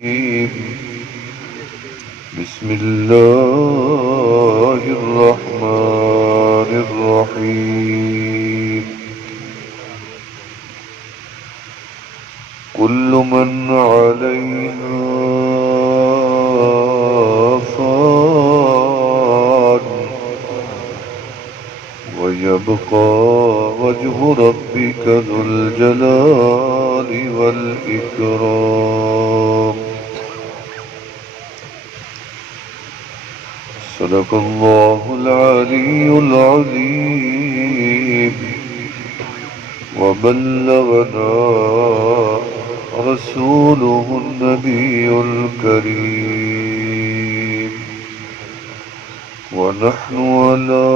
بسم الله الرحمن الرحيم كل من عليها فان ويبقى وجه ربك ذو الجلال والإكرام صدق الله العلي العظيم وبلغنا رسوله النبي الكريم ونحن على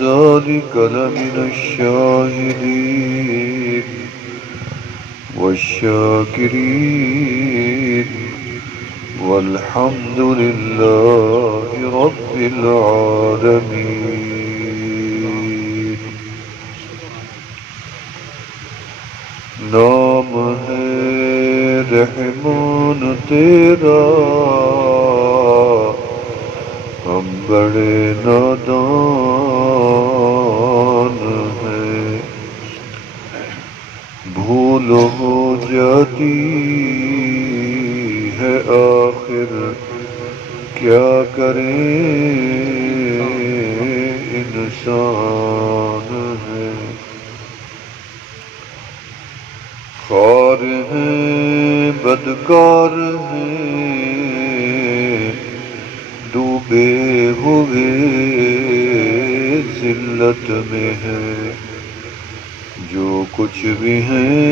ذلك لمن الشاهدين والشاكرين والحمد لله رب العالمين نام ہے رحمان تیرا ہم بڑے نادان ہیں بھول ہو جاتی ہے آخر کیا کریں انسان ہے خوار ہیں بدکار ہیں ڈوبے ہوئے ذلت میں ہیں جو کچھ بھی ہیں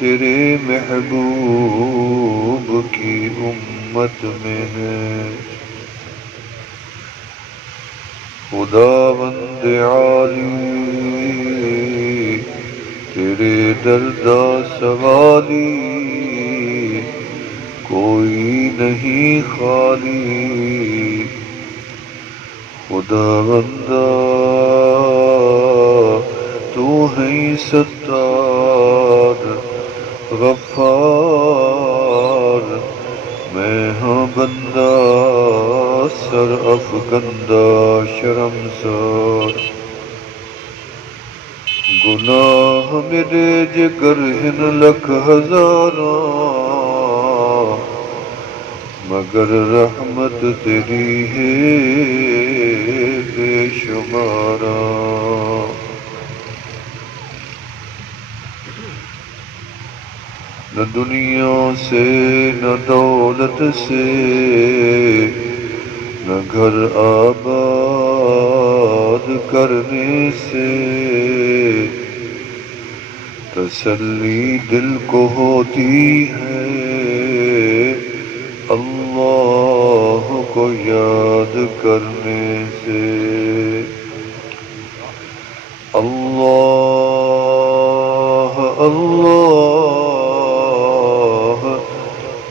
تیرے محبوب کی امت میں ہے خداوند عالی تیرے دردا سوالی کوئی نہیں خالی خداوندہ تو ہے ستار غفار میں ہاں بندہ سر افکندہ شرمسار گناہ میرے جگر ہن لکھ ہزاراں مگر رحمت تیری ہے بے شماراں نہ دنیا سے نہ دولت سے نہ گھر آباد کرنے سے تسلی دل کو ہوتی ہے اللہ کو یاد کرنے سے اللہ اللہ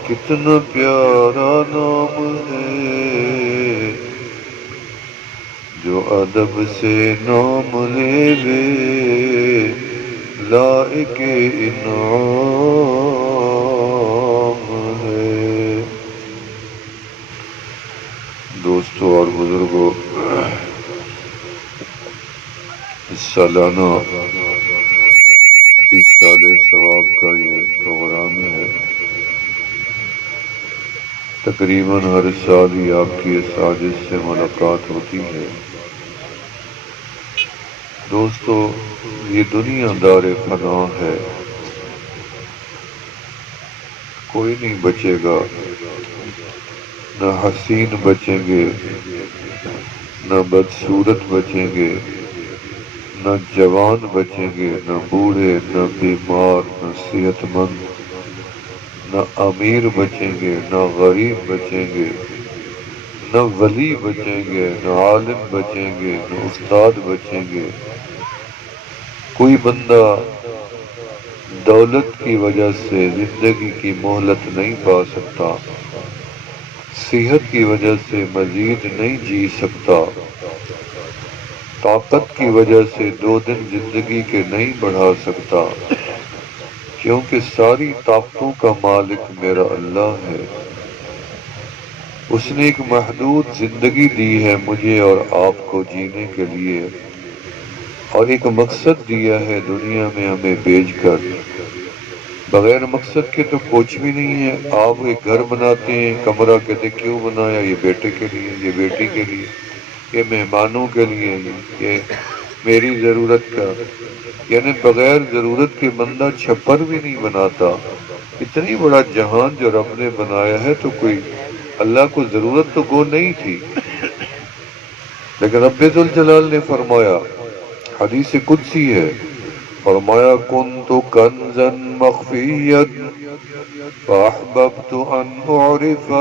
کتنا پیارا نام ہے جو ادب سے نام لے وے لائق انعام ہے دوستو اور بزرگوں اس سالانہ اس سال ثواب کا یہ پروگرام ہے تقریباً ہر سال ہی آپ کی اس سازش سے ملاقات ہوتی ہے دوستو یہ دنیا دار فنا ہے کوئی نہیں بچے گا نہ حسین بچیں گے نہ بدصورت بچیں گے نہ جوان بچیں گے نہ بوڑھے نہ بیمار نہ صحت مند نہ امیر بچیں گے نہ غریب بچیں گے نہ ولی بچیں گے نہ عالم بچیں گے نہ استاد بچیں گے کوئی بندہ دولت کی وجہ سے زندگی کی مہلت نہیں پا سکتا صحت کی وجہ سے مزید نہیں جی سکتا طاقت کی وجہ سے 2 دن زندگی کے نہیں بڑھا سکتا کیونکہ ساری طاقتوں کا مالک میرا اللہ ہے۔ اس نے ایک محدود زندگی دی ہے مجھے اور آپ کو جینے کے لیے، اور ایک مقصد دیا ہے دنیا میں ہمیں بھیج کر۔ بغیر مقصد کے تو کچھ بھی نہیں ہے۔ آپ ایک گھر بناتے ہیں، کمرہ کہتے کیوں بنایا؟ یہ بیٹے کے لیے، یہ بیٹی کے لیے، یہ مہمانوں کے لیے، یہ میری ضرورت کا، یعنی بغیر ضرورت کے بندہ چھپر بھی نہیں بناتا۔ اتنی بڑا جہان جو رب نے بنایا ہے، تو کوئی اللہ کو ضرورت تو گو نہیں تھی، لیکن رب ذوالجلال نے فرمایا، حدیث قدسی ہے، فرمایا کنت کنزا مخفیا فاحببت ان اعرف،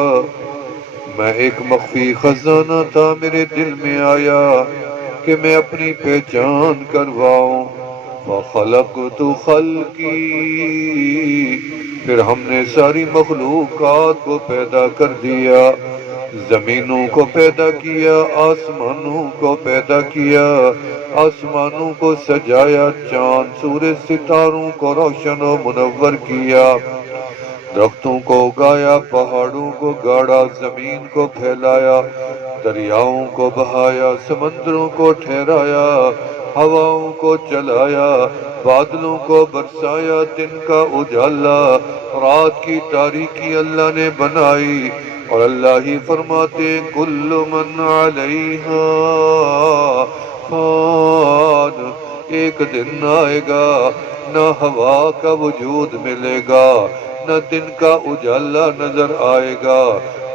میں ایک مخفی خزانہ تھا، میرے دل میں آیا کہ میں اپنی پہچان کرواؤں۔ فخلقت خلقی، پھر ہم نے ساری مخلوقات کو پیدا کر دیا، زمینوں کو پیدا کیا، آسمانوں کو پیدا کیا، آسمانوں کو سجایا، چاند سورج ستاروں کو روشن و منور کیا، درختوں کو اگایا، پہاڑوں کو گاڑا، زمین کو پھیلایا، دریاؤں کو بہایا، سمندروں کو ٹھہرایا، ہواؤں کو چلایا، بادلوں کو برسایا، دن کا اجالا، رات کی تاریکی اللہ نے بنائی۔ اور اللہ ہی فرماتے ہیں کل من علیہا فان، ایک دن آئے گا نہ ہوا کا وجود ملے گا، نہ دن کا اجالا نظر آئے گا،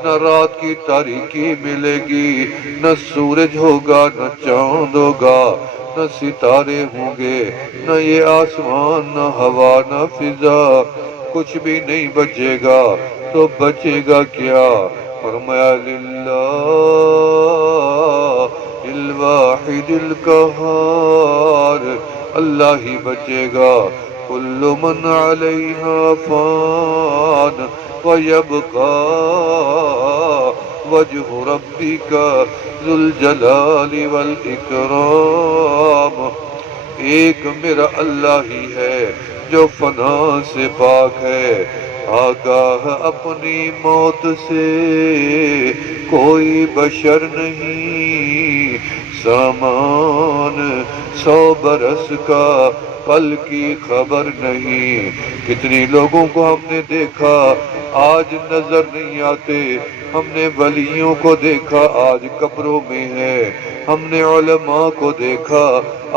نہ رات کی تاریکی ملے گی، نہ سورج ہوگا، نہ چاند ہوگا، نہ ستارے ہوں گے، نہ یہ آسمان، نہ ہوا، نہ فضا، کچھ بھی نہیں بچے گا۔ تو بچے گا کیا؟ فرمایا للہ الواحد القہار، اللہ ہی بچے گا۔ کل من علیہا فان ویبقا وجہ ربک ذو الجلال والاکرام، ایک میرا اللہ ہی ہے جو فنا سے پاک ہے، آگاہ اپنی موت سے کوئی بشر نہیں، سامان 100 برس کا کل کی خبر نہیں۔ کتنی لوگوں کو ہم نے دیکھا آج نظر نہیں آتے، ہم نے ولیوں کو دیکھا آج قبروں میں ہے، ہم نے علماء کو دیکھا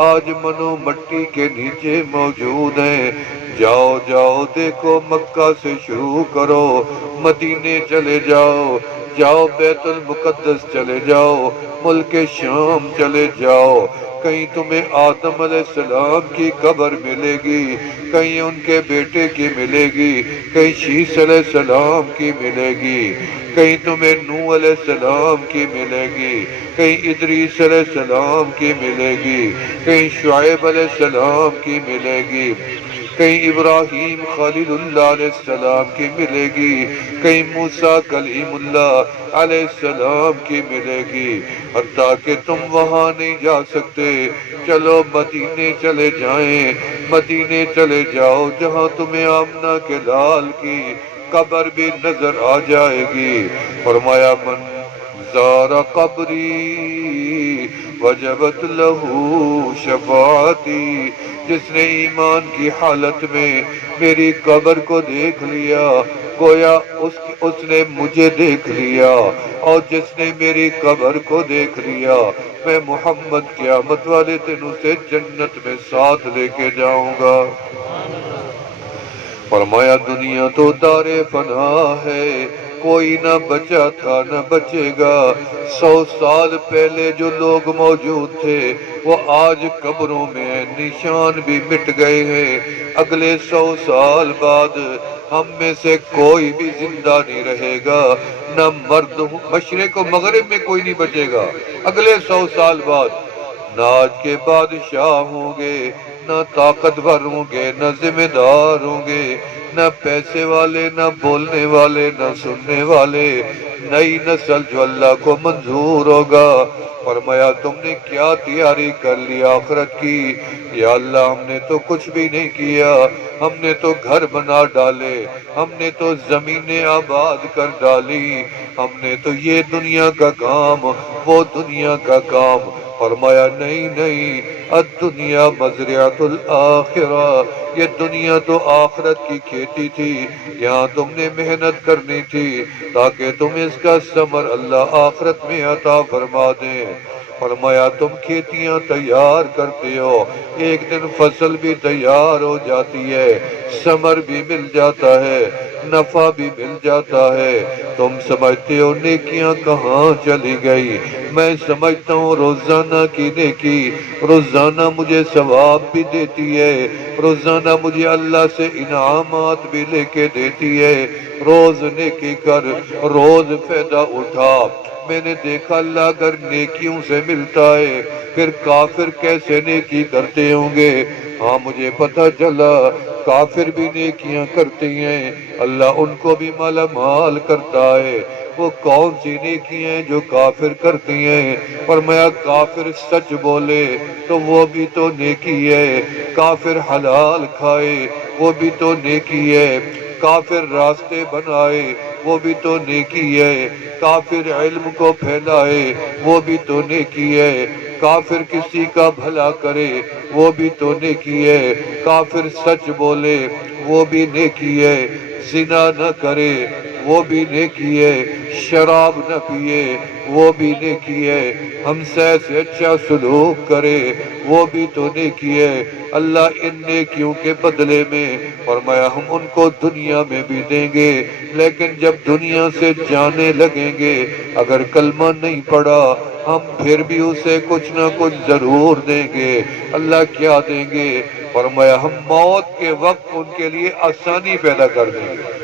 آج منو مٹی کے نیچے موجود ہیں۔ جاؤ جاؤ دیکھو، مکہ سے شروع کرو، مدینے چلے جاؤ، جاؤ بیت المقدس چلے جاؤ، ملک شام چلے جاؤ، کہیں تمہیں آدم علیہ السلام کی قبر ملے گی، کہیں ان کے بیٹے کی ملے گی، کہیں شیس علیہ السلام کی ملے گی، کہیں تمہیں نوح علیہ السلام کی ملے گی، کہیں ادریس علیہ السلام کی ملے گی، کہیں شعیب علیہ السلام کی ملے گی، کہیں ابراہیم خلیل اللہ علیہ السلام کی ملے گی، کہیں موسیٰ کلیم اللہ علیہ السلام کی ملے گی۔ حتیٰ کہ تم وہاں نہیں جا سکتے، چلو مدینے چلے جائیں، مدینے چلے جاؤ، جہاں تمہیں آمنہ کے لال کی قبر بھی نظر آ جائے گی۔ فرمایا من زار قبری وجبت لہو شفاعتی، جس نے ایمان کی حالت میں میری قبر کو دیکھ لیا گویا اس نے مجھے دیکھ لیا، اور جس نے میری قبر کو دیکھ لیا میں محمد قیامت والے دن اسے جنت میں ساتھ لے کے جاؤں گا۔ فرمایا دنیا تو دار فنا ہے، کوئی نہ بچا تھا نہ بچے گا۔ 100 سال پہلے جو لوگ موجود تھے وہ آج قبروں میں ہیں، نشان بھی مٹ گئے ہیں۔ اگلے 100 سال بعد ہم میں سے کوئی بھی زندہ نہیں رہے گا، نہ مرد مشرق و مغرب میں کوئی نہیں بچے گا۔ اگلے 100 سال بعد نہ آج کے بادشاہ ہوں گے، نہ طاقتور ہوں گے، نہ ذمہ دار ہوں گے، نہ پیسے والے، نہ بولنے والے، نہ سننے والے، نئی نسل جو اللہ کو منظور ہوگا۔ فرمایا تم نے کیا تیاری کر لی آخرت کی؟ یا اللہ ہم نے تو کچھ بھی نہیں کیا، ہم نے تو گھر بنا ڈالے، ہم نے تو زمینیں آباد کر ڈالی، ہم نے تو یہ دنیا کا کام، وہ دنیا کا کام۔ فرمایا نہیں نہیں، الدنیا مزرعۃ الآخرہ، یہ دنیا تو آخرت کی کھیتی تھی، یہاں تم نے محنت کرنی تھی تاکہ تم اس کا ثمر اللہ آخرت میں عطا فرما دیں۔ فرمایا تم کھیتیاں تیار کرتے ہو، ایک دن فصل بھی تیار ہو جاتی ہے، ثمر بھی مل جاتا ہے، نفع بھی مل جاتا ہے، تم سمجھتے ہو نیکیاں کہاں چلی گئی؟ میں سمجھتا ہوں روزانہ کی نیکی روزانہ مجھے ثواب بھی دیتی ہے، روزانہ مجھے اللہ سے انعامات بھی لے کے دیتی ہے۔ روز نیکی کر، روز فائدہ اٹھا۔ میں نے دیکھا اللہ اگر نیکیوں سے ملتا ہے پھر کافر کیسے نیکی کرتے ہوں گے؟ ہاں مجھے پتہ چلا کافر بھی نیکیاں کرتے ہیں، اللہ ان کو بھی مالا مال کرتا ہے۔ وہ کون سی نیکیاں ہیں جو کافر کرتی ہیں؟ فرمایا کافر سچ بولے تو وہ بھی تو نیکی ہے، کافر حلال کھائے وہ بھی تو نیکی ہے، کافر راستے بنائے وہ بھی تو نیکی ہے، کافر علم کو پھیلائے وہ بھی تو نیکی ہے، کافر کسی کا بھلا کرے وہ بھی تو نیکی ہے، کافر سچ بولے وہ بھی نیکی ہے، زنا نہ کرے وہ بھی نیکی ہے، شراب نہ پیے وہ بھی نیکی ہے، ہمسائے سے اچھا سلوک کرے وہ بھی تو نیکی ہے۔ اللہ ان نیکیوں کے بدلے میں فرمایا ہم ان کو دنیا میں بھی دیں گے، لیکن جب دنیا سے جانے لگیں گے اگر کلمہ نہیں پڑا ہم پھر بھی اسے کچھ نہ کچھ ضرور دیں گے۔ اللہ کیا دیں گے؟ فرمایا ہم موت کے وقت ان کے لیے آسانی پیدا کر دیں گے،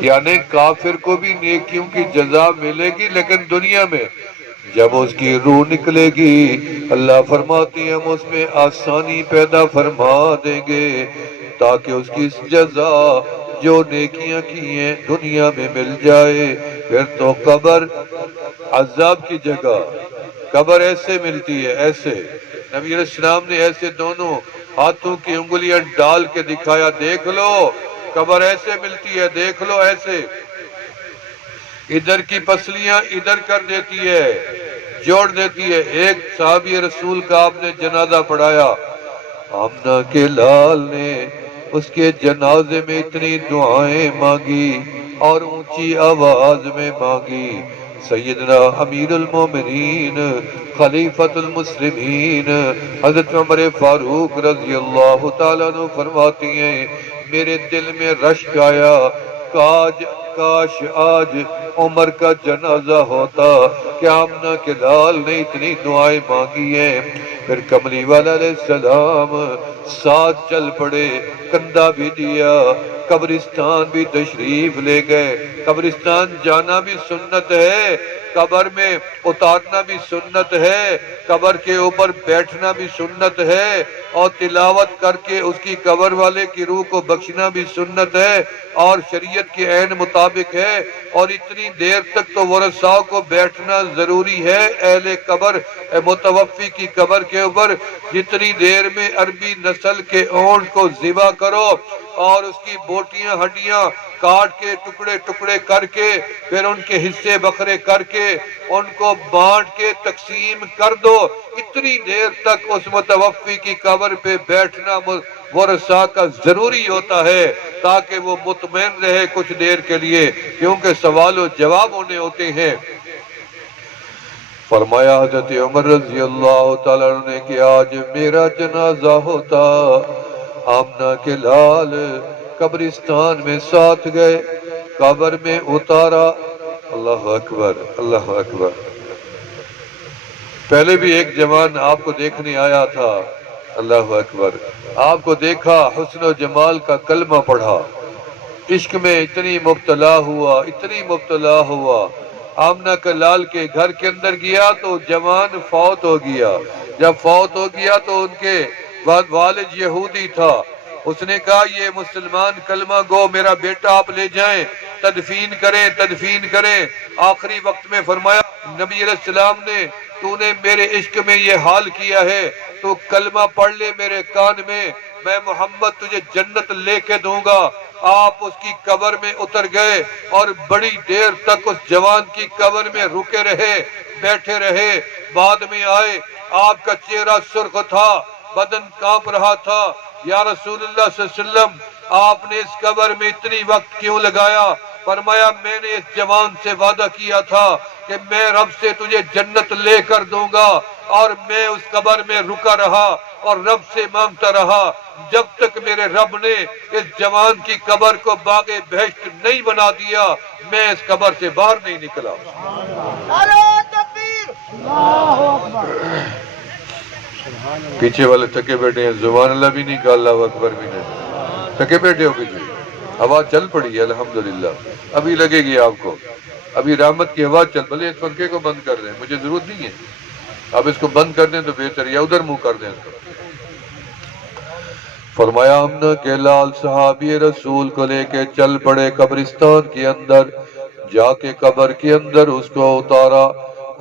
یعنی کافر کو بھی نیکیوں کی جزا ملے گی لیکن دنیا میں جب اس کی روح نکلے گی اللہ فرماتے ہیں ہم اس میں آسانی پیدا فرما دیں گے تاکہ اس کی جزا جو نیکیاں کی ہیں دنیا میں مل جائے۔ پھر تو قبر عذاب کی جگہ قبر ایسے ملتی ہے، ایسے نبی علیہ السلام نے ایسے دونوں ہاتھوں کی انگلیاں ڈال کے دکھایا، دیکھ لو قبر ایسے ملتی ہے، دیکھ لو ایسے، ادھر کی پسلیاں ادھر کر دیتی ہے، جوڑ دیتی ہے۔ ایک صحابی رسول کا آپ نے جنازہ پڑھایا، آمنہ کے لال نے اس کے جنازے میں اتنی دعائیں مانگی اور اونچی آواز میں مانگی۔ سیدنا امیر المومنین خلیفۃ المسلمین حضرت عمر فاروق رضی اللہ تعالیٰ عنہ فرماتی ہیں میرے دل میں رشک آیا، کاش آج عمر کا جنازہ ہوتا کہ آمنہ کے لال نے اتنی دعائیں مانگی ہیں۔ پھر کملی والا علیہ السلام ساتھ چل پڑے، کندھا بھی دیا، قبرستان بھی تشریف لے گئے۔ قبرستان جانا بھی سنت ہے، قبر میں اتارنا بھی سنت ہے، قبر کے اوپر بیٹھنا بھی سنت ہے، اور تلاوت کر کے اس کی قبر والے کی روح کو بخشنا بھی سنت ہے اور شریعت کے عین مطابق ہے۔ اور اتنی دیر تک تو ورثاء کو بیٹھنا ضروری ہے اہل قبر متوفی کی قبر کے اوپر، جتنی دیر میں عربی نسل کے اونٹ کو ذبح کرو اور اس کی بوٹیاں ہڈیاں کاٹ کے ٹکڑے ٹکڑے کر کے پھر ان کے حصے بکھرے کر کے ان کو بانٹ کے تقسیم کر دو، اتنی دیر تک اس متوفی کی قبر پہ بیٹھنا ورثاء کا ضروری ہوتا ہے تاکہ وہ مطمئن رہے کچھ دیر کے لیے، کیونکہ سوال و جواب ہونے ہوتے ہیں۔ فرمایا حضرت عمر رضی اللہ تعالیٰ عنہ نے کہ آج میرا جنازہ ہوتا، آمنہ کے لال قبرستان میں ساتھ گئے، قبر میں اتارا۔ اللہ اکبر، اللہ اکبر۔ پہلے بھی ایک جوان آپ کو دیکھنے آیا تھا، اللہ اکبر، آپ کو دیکھا، حسن و جمال کا کلمہ پڑھا، عشق میں اتنی مبتلا ہوا، اتنی مبتلا ہوا، آمنہ کے لال کے گھر کے اندر گیا تو جوان فوت ہو گیا۔ جب فوت ہو گیا تو ان کے والد یہودی تھا، اس نے کہا یہ مسلمان کلمہ گو میرا بیٹا آپ لے جائیں، تدفین کریں۔ آخری وقت میں فرمایا نبی علیہ السلام نے تو نے میرے عشق میں یہ حال کیا ہے، تو کلمہ پڑھ لے میرے کان میں محمد تجھے جنت لے کے دوں گا۔ آپ اس کی قبر میں اتر گئے اور بڑی دیر تک اس جوان کی قبر میں رکے رہے، بیٹھے رہے۔ بعد میں آئے، آپ کا چہرہ سرخ تھا، بدن کانپ رہا تھا۔ یا رسول اللہ صلی اللہ علیہ وسلم، آپ نے اس قبر میں اتنی وقت کیوں لگایا؟ فرمایا میں نے اس جوان سے وعدہ کیا تھا کہ میں رب سے تجھے جنت لے کر دوں گا، اور میں اس قبر میں رکا رہا اور رب سے مانگتا رہا جب تک میرے رب نے اس جوان کی قبر کو باغ بہشت نہیں بنا دیا، میں اس قبر سے باہر نہیں نکلا۔ پیچھے والے تھکے بیٹھے ہیں، سبحان اللہ بھی نہیں کہا، اللہ اکبر بھی نہیں، تھکے بیٹھے ہو پیچھے۔ ہوا چل پڑی ہے الحمدللہ، ابھی لگے گی آپ کو، ابھی رحمت کی ہوا چل، بھلے اس پنکھے کو بند کر دیں، مجھے ضرورت نہیں ہے، اب اس کو بند کر دیں تو بہتر، یا ادھر منہ کر دیں اس کو۔ فرمایا ہم نے کہ لال صحابی رسول کو لے کے چل پڑے قبرستان کے اندر، جا کے قبر کے اندر اس کو اتارا۔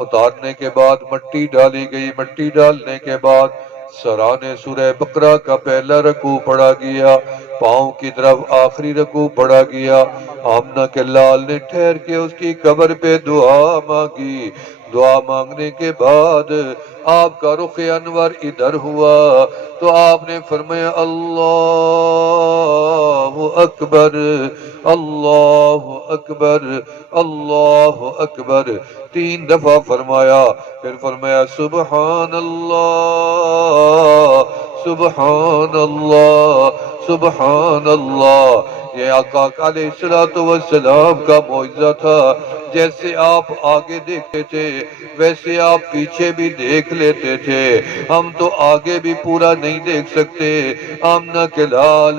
اتارنے کے بعد مٹی ڈالی گئی، مٹی ڈالنے کے بعد سرانے سورہ بقرہ کا پہلا رکوع پڑھا گیا، پاؤں کی طرف آخری رکوع پڑھا گیا۔ آمنہ کے لال نے ٹھہر کے اس کی قبر پہ دعا مانگی۔ دعا مانگنے کے بعد آپ کا رخ انور ادھر ہوا تو آپ نے فرمایا اللہ اکبر، اللہ اکبر، اللہ اکبر، 3 دفعہ فرمایا۔ پھر فرمایا سبحان اللہ، سبحان اللہ، سبحان اللہ۔ یہ آقا علیہ السلام کا معجزہ تھا، جیسے آپ آگے دیکھتے تھے ویسے آپ پیچھے بھی دیکھ لیتے تھے۔ ہم تو آگے بھی پورا نہیں دیکھ سکتے، آمنہ کے لال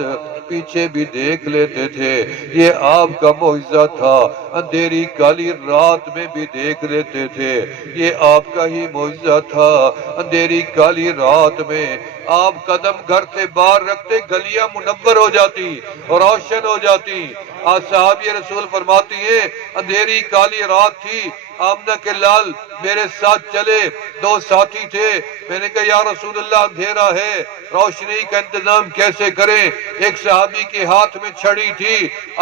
پیچھے بھی دیکھ لیتے تھے، یہ آپ کا معجزہ تھا۔ اندھیری کالی رات میں بھی دیکھ لیتے تھے، یہ آپ کا ہی معجزہ تھا۔ اندھیری کالی رات میں آپ قدم گھر سے باہر رکھتے، گلیاں منور ہو جاتی، روشن ہو جاتی۔ آج صحابی رسول فرماتی ہیں اندھیری کالی رات تھی، آمنہ کے لال میرے ساتھ چلے، 2 ساتھی تھے۔ میں نے کہا یا رسول اللہ اندھیرا ہے، روشنی کا انتظام کیسے کریں؟ ایک صحابی کے ہاتھ میں چھڑی تھی،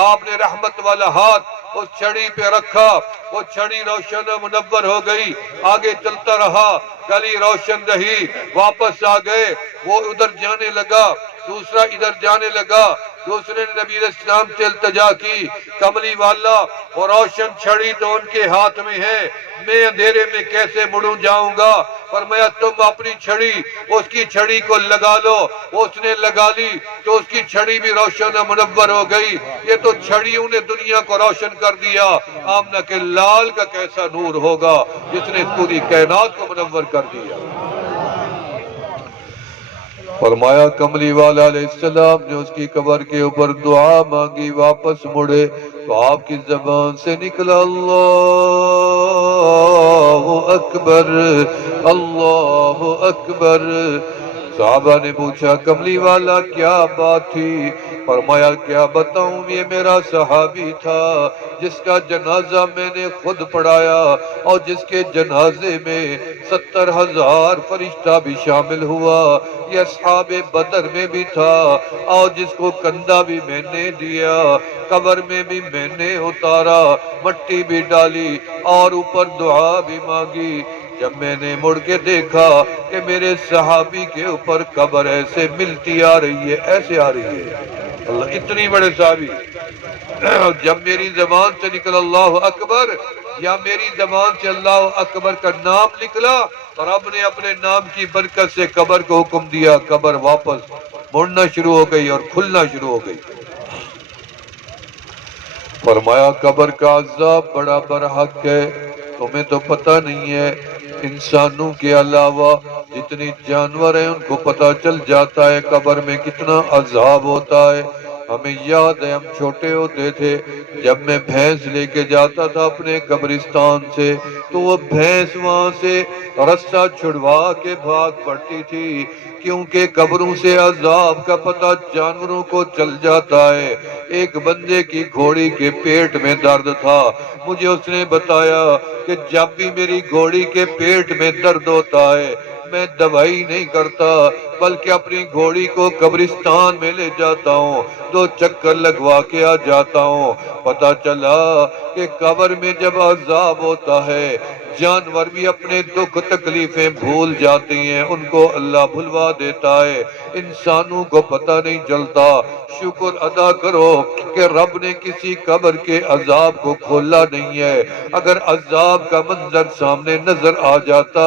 آپ نے رحمت والا ہاتھ اس چھڑی پہ رکھا، وہ چھڑی روشن و منور ہو گئی۔ آگے چلتا رہا، گلی روشن رہی، واپس آ گئے۔ وہ ادھر جانے لگا، دوسرا ادھر جانے لگا، دوسرے نے نبی علیہ السلام سے التجا کی، کملی والا وہ روشن چھڑی تو ان کے ہاتھ میں ہے، میں اندھیرے میں کیسے مڑوں جاؤں گا؟ فرمایا تم اپنی چھڑی اس کی چھڑی کو لگا لو۔ اس نے لگا لی تو اس کی چھڑی بھی روشن و منور ہو گئی۔ یہ تو چھڑیوں نے دنیا کو روشن کر دیا، آمنہ کے لال کا کیسا نور ہوگا جس نے پوری کائنات کو منور کر دیا۔ فرمایا کملی والا علیہ السلام نے اس کی قبر کے اوپر دعا مانگی، واپس مڑے تو آپ کی زبان سے نکلا اللہ اکبر، اللہ اکبر۔ صحابہ نے پوچھا کملی والا کیا بات تھی؟ فرمایا کیا بتاؤں، یہ میرا صحابی تھا جس کا جنازہ میں نے خود پڑھایا، اور جس کے جنازے میں 70,000 فرشتہ بھی شامل ہوا، یہ اصحاب بدر میں بھی تھا، اور جس کو کندھا بھی میں نے دیا، قبر میں بھی میں نے اتارا، مٹی بھی ڈالی اور اوپر دعا بھی مانگی۔ جب میں نے مڑ کے دیکھا کہ میرے صحابی کے اوپر قبر ایسے ملتی آ رہی ہے، ایسے آ رہی ہے، اللہ اتنی بڑے صحابی۔ جب میری زبان سے نکلا اللہ اکبر، یا میری زبان سے اللہ اکبر کا نام نکلا، اور رب نے اپنے نام کی برکت سے قبر کو حکم دیا، قبر واپس مڑنا شروع ہو گئی اور کھلنا شروع ہو گئی۔ فرمایا قبر کا عذاب بڑا برحق ہے، تمہیں تو پتہ نہیں ہے، انسانوں کے علاوہ جتنے جانور ہیں ان کو پتہ چل جاتا ہے قبر میں کتنا عذاب ہوتا ہے۔ ہمیں یاد ہے ہم چھوٹے ہوتے تھے، جب میں بھینس لے کے جاتا تھا اپنے قبرستان سے تو وہ بھینس وہاں سے رستہ چھڑوا کے بھاگ پڑتی تھی، کیونکہ قبروں سے عذاب کا پتہ جانوروں کو چل جاتا ہے۔ ایک بندے کی گھوڑی کے پیٹ میں درد تھا، مجھے اس نے بتایا کہ جب بھی میری گھوڑی کے پیٹ میں درد ہوتا ہے میں دوائی نہیں کرتا بلکہ اپنی گھوڑی کو قبرستان میں لے جاتا ہوں، 2 چکر لگوا کے آ جاتا ہوں۔ پتہ چلا کہ قبر میں جب عذاب ہوتا ہے جانور بھی اپنے دکھ تکلیفیں بھول جاتے ہیں، ان کو اللہ بھلوا دیتا ہے، انسانوں کو پتہ نہیں چلتا۔ شکر ادا کرو کہ رب نے کسی قبر کے عذاب کو کھولا نہیں ہے، اگر عذاب کا منظر سامنے نظر آ جاتا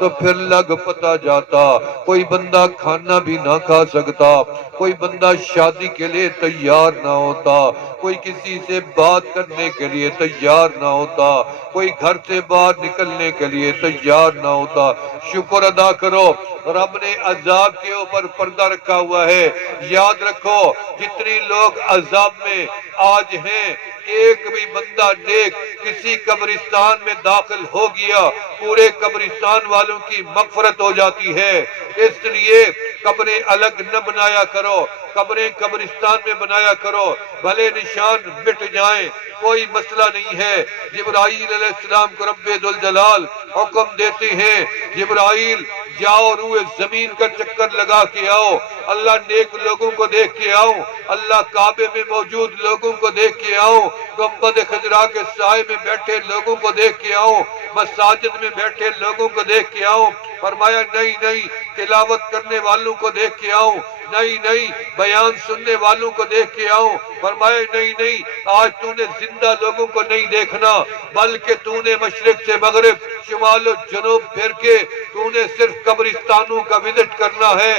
تو پھر لگ پتا جاتا، کوئی بندہ کھانا بھی نہ کھا سکتا، کوئی بندہ شادی کے لیے تیار نہ ہوتا، کوئی کسی سے بات کرنے کے لیے تیار نہ ہوتا، کوئی گھر سے باہر نکلنے کے لیے تیار نہ ہوتا۔ شکر ادا کرو رب نے عذاب کے اوپر پردہ رکھا ہوا ہے۔ یاد رکھو جتنی لوگ عذاب میں آج ہیں، ایک بھی بندہ نیک کسی قبرستان میں داخل ہو گیا پورے قبرستان والوں کی مغفرت ہو جاتی ہے۔ اس لیے قبریں الگ نہ بنایا کرو، قبریں قبرستان میں بنایا کرو، بھلے نشان مٹ جائیں کوئی مسئلہ نہیں ہے۔ جبرائیل علیہ السلام کو رب ذوالجلال حکم دیتے ہیں، جبرائیل جاؤ روئے زمین کا چکر لگا کے آؤ، اللہ نیک لوگوں کو دیکھ کے آؤ، اللہ کعبے میں موجود لوگوں کو دیکھ کے آؤ، گنبد خضرا کے سائے میں بیٹھے لوگوں کو دیکھ کے آؤ، مساجد میں بیٹھے لوگوں کو دیکھ کے آؤ۔ فرمایا نہیں، تلاوت کرنے والوں کو دیکھ کے آؤ، نہیں، بیان سننے والوں کو دیکھ کے آؤ۔ فرمایا نہیں، آج تو نے زندہ لوگوں کو نہیں دیکھنا بلکہ تو نے مشرق سے مغرب شمال و جنوب پھر کے تو نے صرف قبرستانوں کا وزٹ کرنا ہے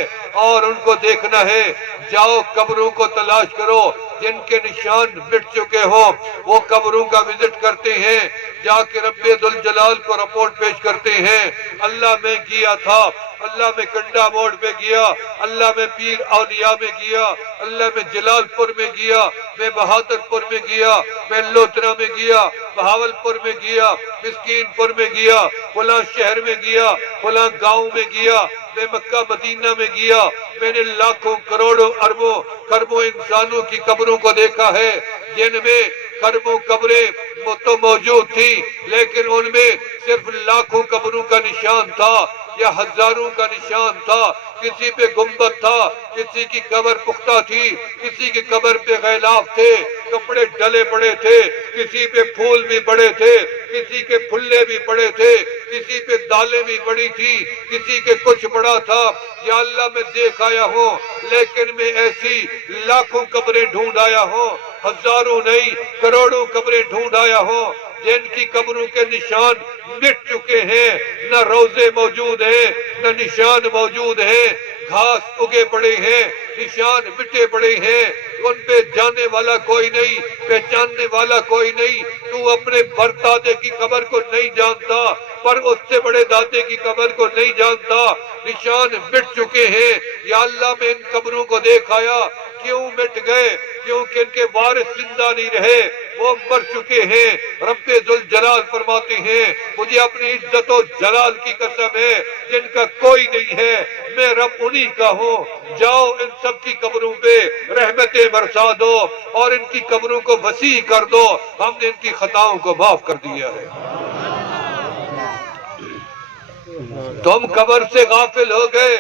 اور ان کو دیکھنا ہے۔ جاؤ قبروں کو تلاش کرو، جن کے نشان مٹ چکے ہوں وہ قبروں کا وزٹ کرتے ہیں، جا کے رب ذوالجلال کو رپورٹ پیش کرتے ہیں، اللہ میں گیا تھا، اللہ میں کنڈا موڑ پہ گیا، اللہ میں پیر اولیاء میں گیا، اللہ میں جلال پور میں گیا، میں بہادر پور میں گیا، میں لوترا میں گیا، بہاول پور میں گیا، مسکین پور میں گیا، فلاں شہر میں گیا، فلاں گاؤں میں گیا، میں مکہ مدینہ میں گیا، میں نے لاکھوں کروڑوں اربوں خربوں انسانوں کی قبروں کو دیکھا ہے جن میں خربوں قبریں تو موجود تھی لیکن ان میں صرف لاکھوں قبروں کا نشان تھا یا ہزاروں کا نشان تھا، کسی پہ گنبد تھا، کسی کی قبر پختہ تھی، کسی کی قبر پہ غلاف تھے، کپڑے ڈلے پڑے تھے، کسی پہ پھول بھی پڑے تھے، کسی کے پھلے بھی پڑے تھے، کسی پہ دالیں بھی پڑی تھی، کسی کے کچھ پڑا تھا۔ یا اللہ میں دیکھ آیا ہوں لیکن میں ایسی لاکھوں قبریں ڈھونڈ آیا ہوں، ہزاروں نہیں کروڑوں قبریں ڈھونڈ آیا ہوں جن کی قبروں کے نشان مٹ چکے ہیں، نہ روزے موجود ہیں نہ نشان موجود ہیں، گھاس اگے پڑے ہیں، نشان مٹے پڑے ہیں، ان پہ جانے والا کوئی نہیں، پہچاننے والا کوئی نہیں۔ تو اپنے پردادے کی قبر کو نہیں جانتا پر اس سے بڑے دادے کی قبر کو نہیں جانتا، نشان مٹ چکے ہیں۔ یا اللہ میں ان قبروں کو دیکھ آیا، کیوں مٹ گئے؟ کیونکہ ان کے وارث زندہ نہیں رہے، وہ مر چکے ہیں۔ رب ذوالجلال فرماتے ہیں مجھے اپنی عزت و جلال کی قسم ہے جن کا کوئی نہیں ہے، میں رب انہی کا ہوں۔ جاؤ ان سب کی قبروں پہ رحمتیں برسا دو اور ان کی قبروں کو وسیع کر دو، ہم نے ان کی خطاؤں کو معاف کر دیا ہے۔ تم قبر سے غافل ہو گئے،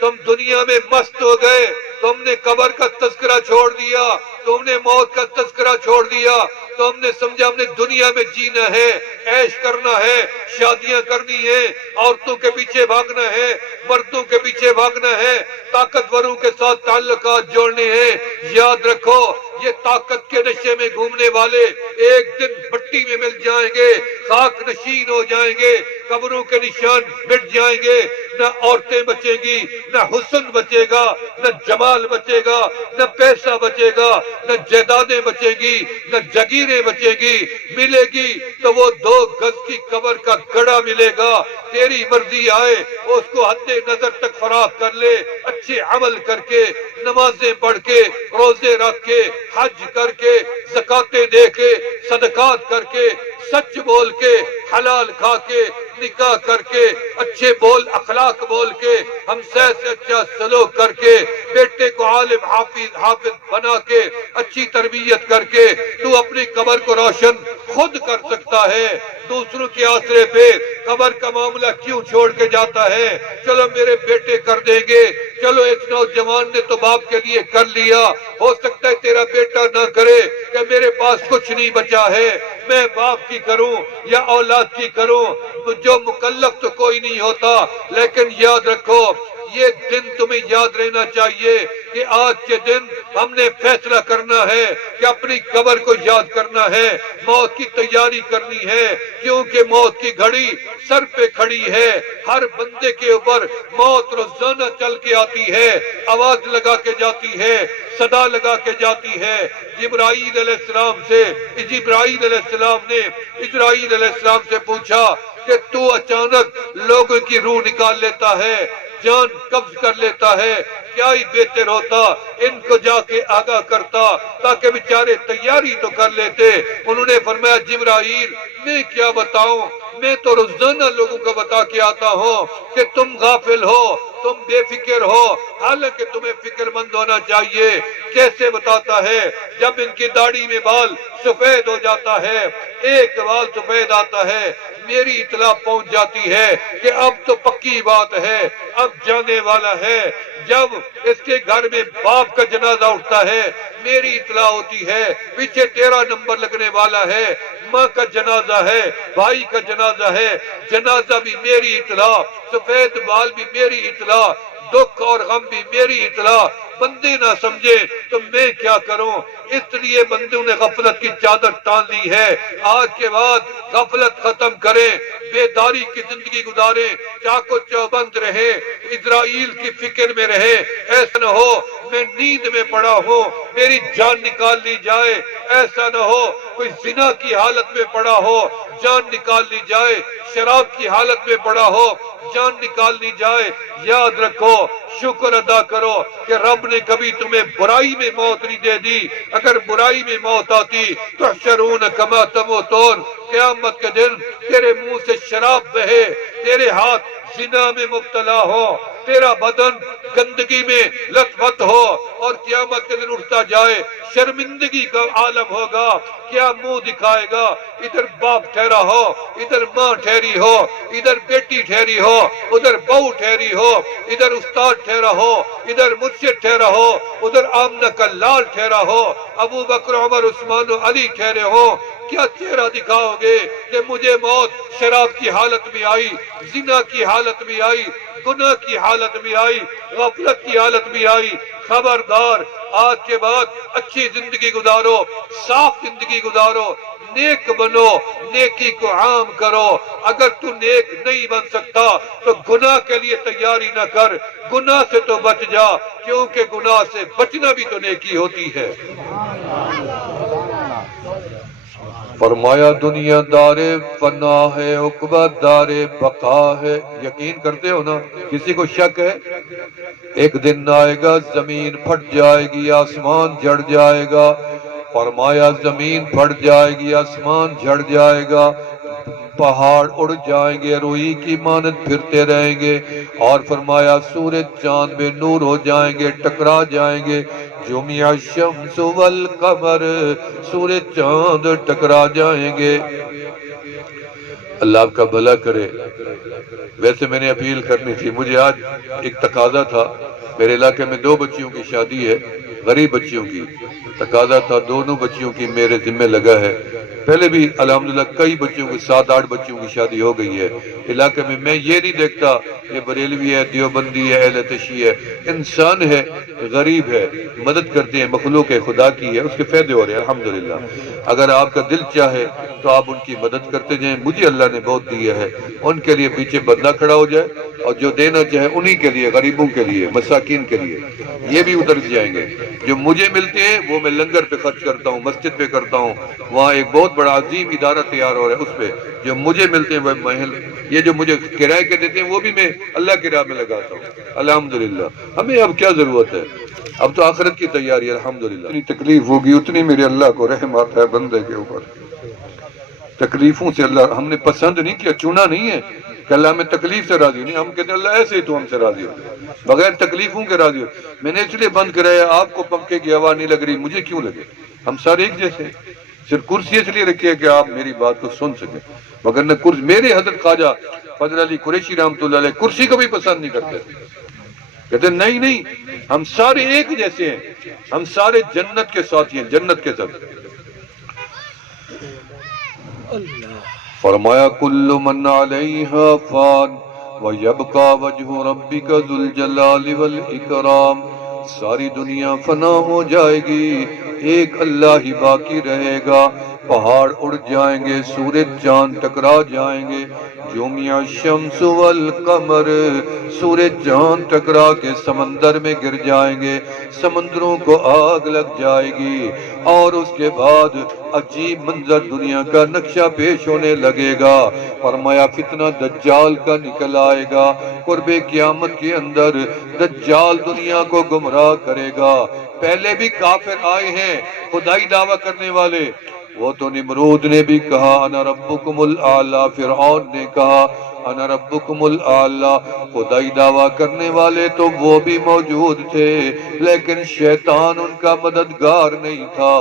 تم دنیا میں مست ہو گئے، تم نے قبر کا تذکرہ چھوڑ دیا، تم نے موت کا تذکرہ چھوڑ دیا، تم نے سمجھا ہم نے دنیا میں جینا ہے، عیش کرنا ہے، شادیاں کرنی ہے، عورتوں کے پیچھے بھاگنا ہے، مردوں کے پیچھے بھاگنا ہے، طاقتوروں کے ساتھ تعلقات جوڑنے ہیں۔ یاد رکھو یہ طاقت کے نشے میں گھومنے والے ایک دن مٹی میں مل جائیں گے، خاک نشین ہو جائیں گے، قبروں کے نشان مٹ جائیں گے، نہ عورتیں بچیں گی، نہ حسن بچے گا، نہ جمال بچے گا، نہ پیسہ بچے گا، نہ جائیدادیں بچے گی، نہ جگیریں بچے گی۔ ملے گی تو وہ 2 گز کی قبر کا گڑا ملے گا۔ تیری مرضی آئے اس کو حد نظر تک فراخ کر لے، اچھے عمل کر کے، نمازیں پڑھ کے، روزے رکھ کے، حج کر کے، زکاتیں دے کے، صدقات کر کے، سچ بول کے، حلال کھا کے، نکاح کر کے، اچھے بول اخلاق بول کے، ہمسائے سے اچھا سلوک کر کے، بیٹے کو عالم حافظ بنا کے، اچھی تربیت کر کے تو اپنی قبر کو روشن خود کر سکتا ہے۔ دوسروں کے آسرے پہ قبر کا معاملہ کیوں چھوڑ کے جاتا ہے؟ چلو میرے بیٹے کر دیں گے، چلو اس نوجوان نے تو باپ کے لیے کر لیا، ہو سکتا ہے تیرا بیٹا نہ کرے کہ میرے پاس کچھ نہیں بچا ہے، میں باپ کی کروں یا اولاد کی کروں، جو مکلف تو کوئی نہیں ہوتا۔ لیکن یاد رکھو یہ دن تمہیں یاد رہنا چاہیے کہ آج کے دن ہم نے فیصلہ کرنا ہے کہ اپنی قبر کو یاد کرنا ہے، موت کی تیاری کرنی ہے، کیونکہ موت کی گھڑی سر پہ کھڑی ہے۔ ہر بندے کے اوپر موت روزانہ چل کے آتی ہے، آواز لگا کے جاتی ہے، صدا لگا کے جاتی ہے۔ جبرائیل علیہ السلام نے اسرائیل علیہ السلام سے پوچھا کہ تو اچانک لوگوں کی روح نکال لیتا ہے، جان قبض کر لیتا ہے، کیا ہی بہتر ہوتا ان کو جا کے آگاہ کرتا تاکہ بیچارے تیاری تو کر لیتے۔ انہوں نے فرمایا جبرائیل میں کیا بتاؤں، میں تو روزانہ لوگوں کو بتا کے آتا ہوں کہ تم غافل ہو، تم بے فکر ہو، حالانکہ تمہیں فکر مند ہونا چاہیے۔ کیسے بتاتا ہے؟ جب ان کی داڑھی میں بال سفید ہو جاتا ہے، ایک بال سفید آتا ہے، میری اطلاع پہنچ جاتی ہے کہ اب تو پکی بات ہے، اب جانے والا ہے۔ جب اس کے گھر میں باپ کا جنازہ اٹھتا ہے، میری اطلاع ہوتی ہے پیچھے 13 نمبر لگنے والا ہے، ماں کا جنازہ ہے، بھائی کا جنازہ ہے، جنازہ بھی میری اطلاع، سفید بال بھی میری اطلاع، دکھ اور غم بھی میری اطلاع۔ بندے نہ سمجھے تو میں کیا کروں؟ اس لیے بندوں نے غفلت کی چادر تان لی ہے۔ آج کے بعد غفلت ختم کریں، بیداری کی زندگی گزاریں، چاق و چوبند رہیں، اسرائیل کی فکر میں رہیں۔ ایسا نہ ہو میں نیند میں پڑا ہوں میری جان نکال لی جائے، ایسا نہ ہو کوئی زنا کی حالت میں پڑا ہو جان نکال لی جائے، شراب کی حالت میں پڑا ہو جان نکال لی جائے۔ یاد رکھو، شکر ادا کرو کہ رب نے کبھی تمہیں برائی میں موت نہیں دے دی۔ اگر برائی میں موت آتی تحشرون کما تموتون، قیامت کے دن تیرے منہ سے شراب بہے، تیرے ہاتھ زنا میں مبتلا ہو، تیرا بدن گندگی میں لت پت ہو، اور قیامت کے دن اٹھتا جائے، شرمندگی کا عالم ہوگا۔ کیا منہ دکھائے گا؟ ادھر باپ ٹھہرا ہو، ادھر ماں ٹھہری ہو، ادھر بیٹی ٹھہری ہو، ادھر بہو ٹھہری ہو، ادھر استاد ٹھہرا ہو، ادھر مرشد ٹھہرا ہو، ادھر آمنہ کا لال ٹھہرا ہو، ابو بکر عمر عثمان و علی ٹھہرے ہو۔ کیا چہرہ دکھاؤ گے کہ مجھے موت شراب کی حالت میں آئی، زنا کی حالت میں آئی، گناہ کی حالت میں آئی، غفلت کی حالت میں آئی؟ خبردار، آج کے بعد اچھی زندگی گزارو، صاف زندگی گزارو، نیک بنو، نیکی کو عام کرو۔ اگر تو نیک نہیں بن سکتا تو گناہ کے لیے تیاری نہ کر، گناہ سے تو بچ جا، کیونکہ گناہ سے بچنا بھی تو نیکی ہوتی ہے۔ فرمایا دنیا دار فنا ہے، عقبہ دار بقا ہے۔ یقین کرتے ہو نا؟ کسی کو شک ہے؟ ایک دن آئے گا زمین پھٹ جائے گی، آسمان جھڑ جائے گا۔ فرمایا زمین پھٹ جائے گی، آسمان جھڑ جائے گا، پہاڑ اڑ جائیں گے، روئی کی مانند پھرتے رہیں گے، اور فرمایا سورج چاند بے نور ہو جائیں گے، ٹکرا جائیں گے۔ جمع الشمس والقمر، سورج چاند ٹکرا جائیں گے۔ اللہ آپ کا بھلا کرے۔ ویسے میں نے اپیل کرنی تھی، مجھے آج ایک تقاضا تھا، میرے علاقے میں 2 بچیوں کی شادی ہے، غریب بچیوں کی تقاضا تھا، دونوں بچیوں کی میرے ذمہ لگا ہے۔ پہلے بھی الحمدللہ کئی بچوں کی 7-8 بچوں کی شادی ہو گئی ہے علاقے میں یہ نہیں دیکھتا یہ بریلوی ہے، دیوبندی ہے، اہل تشیع ہے، انسان ہے، غریب ہے، مدد کرتے ہیں، مخلوق خدا کی ہے، اس کے فائدے ہو رہے ہیں الحمدللہ۔ اگر آپ کا دل چاہے تو آپ ان کی مدد کرتے جائیں، مجھے اللہ نے بہت دیا ہے، ان کے لیے پیچھے بندہ کھڑا ہو جائے اور جو دینا چاہے انہی کے لیے، غریبوں کے لیے، مساکین کے لیے، یہ بھی ادھر جائیں گے۔ جو مجھے ملتے ہیں وہ میں لنگر پہ خرچ کرتا ہوں، مسجد پہ کرتا ہوں، وہاں ایک بہت بڑا عظیم ادارہ تیار ہو رہا ہے، اس پہ جو مجھے ملتے ہیں وہ محل، یہ جو مجھے کرائے کے دیتے ہیں وہ بھی میں اللہ کی راہ میں لگاتا ہوں الحمدللہ۔ ہمیں اب کیا ضرورت ہے، اب تو آخرت کی تیاری ہے الحمدللہ۔ اتنی تکلیف ہوگی اتنی میرے اللہ کو رحم آتا ہے بندے کے اوپر۔ تکلیفوں سے اللہ ہم نے پسند نہیں کیا، چنا نہیں ہے کہ اللہ ہمیں تکلیف سے راضی نہیں، ہم کہتے ہیں اللہ ایسے ہی تو ہم سے راضی ہو، بغیر تکلیفوں کے راضی ہو۔ میں نے اس لیے بند کرایا، آپ کو پنکھے کی ہوا نہیں لگ رہی، مجھے کیوں لگے؟ ہم سارے ایک جیسے ہیں، صرف کرسی اس لیے رکھی ہے کہ آپ میری بات کو سن سکیں، مگر نہ کرسی۔ میرے حضرت خواجہ فضل علی قریشی رحمۃ اللہ علیہ کرسی کو بھی پسند نہیں کرتے، کہتے ہیں نہیں نہیں ہم سارے ایک جیسے ہیں، ہم سارے جنت کے ساتھی ہیں، جنت کے ساتھ۔ فرمایا کل من علیہا فان ویبقا وجہ ربک ذو الجلال والاکرام، ساری دنیا فنا ہو جائے گی، ایک اللہ ہی باقی رہے گا۔ پہاڑ اڑ جائیں گے، سورج چاند ٹکرا جائیں گے، یومیہ الشمس والقمر، سورج چاند ٹکرا کے سمندر میں گر جائیں گے، سمندروں کو آگ لگ جائے گی، اور اس کے بعد عجیب منظر دنیا کا نقشہ پیش ہونے لگے گا۔ فرمایا فتنہ دجال کا نکل آئے گا، قرب قیامت کے اندر دجال دنیا کو گمراہ کرے گا۔ پہلے بھی کافر آئے ہیں خدائی دعویٰ کرنے والے، وہ تو نمرود نے بھی کہا انا ربکم الاعلی، فرعون نے کہا انا ربکم الاعلی، خدائی دعویٰ کرنے والے تو وہ بھی موجود تھے، لیکن شیطان ان کا مددگار نہیں تھا۔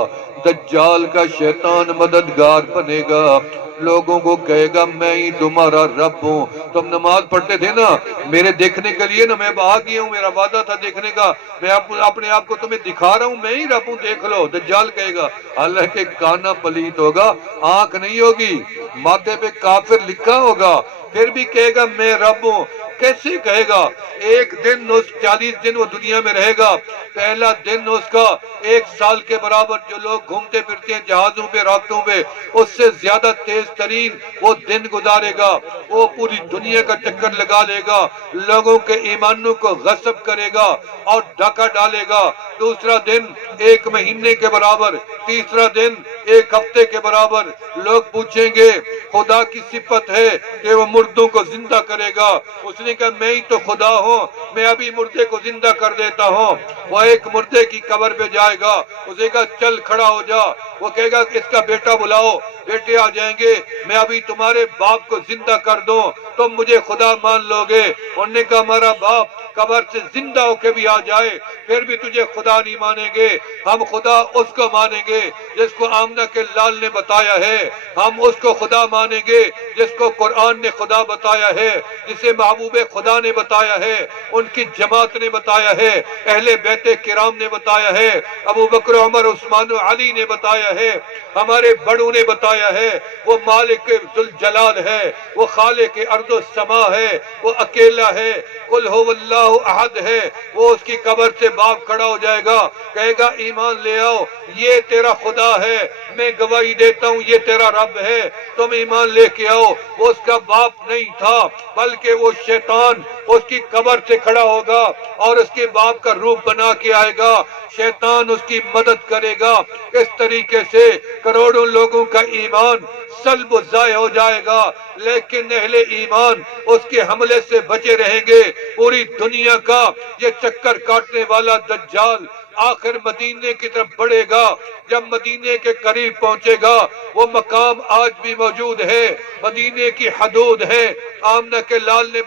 دجال کا شیطان مددگار بنے گا، لوگوں کو کہے گا میں ہی تمہارا رب ہوں۔ تم نماز پڑھتے تھے نا میرے دیکھنے کے لیے نا، میں اب آ گیا ہوں، میرا وعدہ تھا دیکھنے کا، میں اپنے آپ کو تمہیں دکھا رہا ہوں، میں ہی رب ہوں، دیکھ لو۔ دجال کہے گا، حالانکہ کانا پلیت ہوگا، آنکھ نہیں ہوگی، ماتھے پہ کافر لکھا ہوگا، پھر بھی کہے گا میں رب ہوں۔ کیسے کہے گا؟ ایک دن 40 دن وہ دنیا میں رہے گا، پہلا دن اس کا 1 سال کے برابر، جو لوگ گھومتے پھرتے ہیں جہازوں پہ راکٹوں پہ، اس سے زیادہ تیز ترین وہ دن گزارے گا۔ وہ پوری دنیا کا چکر لگا لے گا، لوگوں کے ایمانوں کو غصب کرے گا اور ڈاکہ ڈالے گا۔ دوسرا دن 1 مہینے کے برابر، تیسرا دن 1 ہفتے کے برابر۔ لوگ پوچھیں گے خدا کی صفت ہے کہ وہ مردوں کو زندہ کرے گا، اس نے کہا میں ہی تو خدا ہوں، میں ابھی مردے کو زندہ کر دیتا ہوں۔ وہ ایک مردے کی قبر پہ جائے گا، اسے کہا چل کھڑا ہو جا، وہ کہے گا اس کا بیٹا بلاؤ، بیٹے آ جائیں گے، میں ابھی تمہارے باپ کو زندہ کر دوں، تم مجھے خدا مان لو گے؟ انہوں نے کہا ہمارا باپ قبر سے زندہ ہو کے بھی آ جائے پھر بھی تجھے خدا نہیں مانیں گے، ہم خدا اس کو مانیں گے جس کو آمنہ کے لال نے بتایا ہے، ہم اس کو خدا مانیں گے جس کو قرآن نے خدا بتایا ہے، جسے محبوب خدا نے بتایا ہے، ان کی جماعت نے بتایا ہے، اہل بیت کرام نے بتایا ہے، ابو بکر عمر عثمان و علی نے بتایا ہے، ہمارے بڑوں نے بتایا ہے۔ وہ مالک ذوالجلال ہے، وہ خالق ارض و سما ہے، وہ اکیلا ہے، قل هو اللہ احد ہے۔ وہ اس کی قبر سے باپ کھڑا ہو جائے گا، کہے گا ایمان لے آؤ، یہ تیرا خدا ہے، میں گواہی دیتا ہوں یہ تیرا رب ہے، تم ایمان لے کے آؤ۔ وہ اس کا باپ نہیں تھا بلکہ وہ شیطان اس کی قبر سے کھڑا ہوگا اور اس کے باپ کا روپ بنا کے آئے گا، شیطان اس کی مدد کرے گا۔ اس طریقے سے کروڑوں لوگوں کا ایمان سلب و ضائع ہو جائے گا، لیکن اہل ایمان اس کے حملے سے بچے رہیں گے۔ پوری دنیا کا یہ چکر کاٹنے والا دجال آخر مدینے کی طرف بڑھے گا، جب مدینے کے قریب پہنچے گا، وہ مقام آج بھی موجود ہے، مدینے کی حدود ہے، آمنہ کے لال نے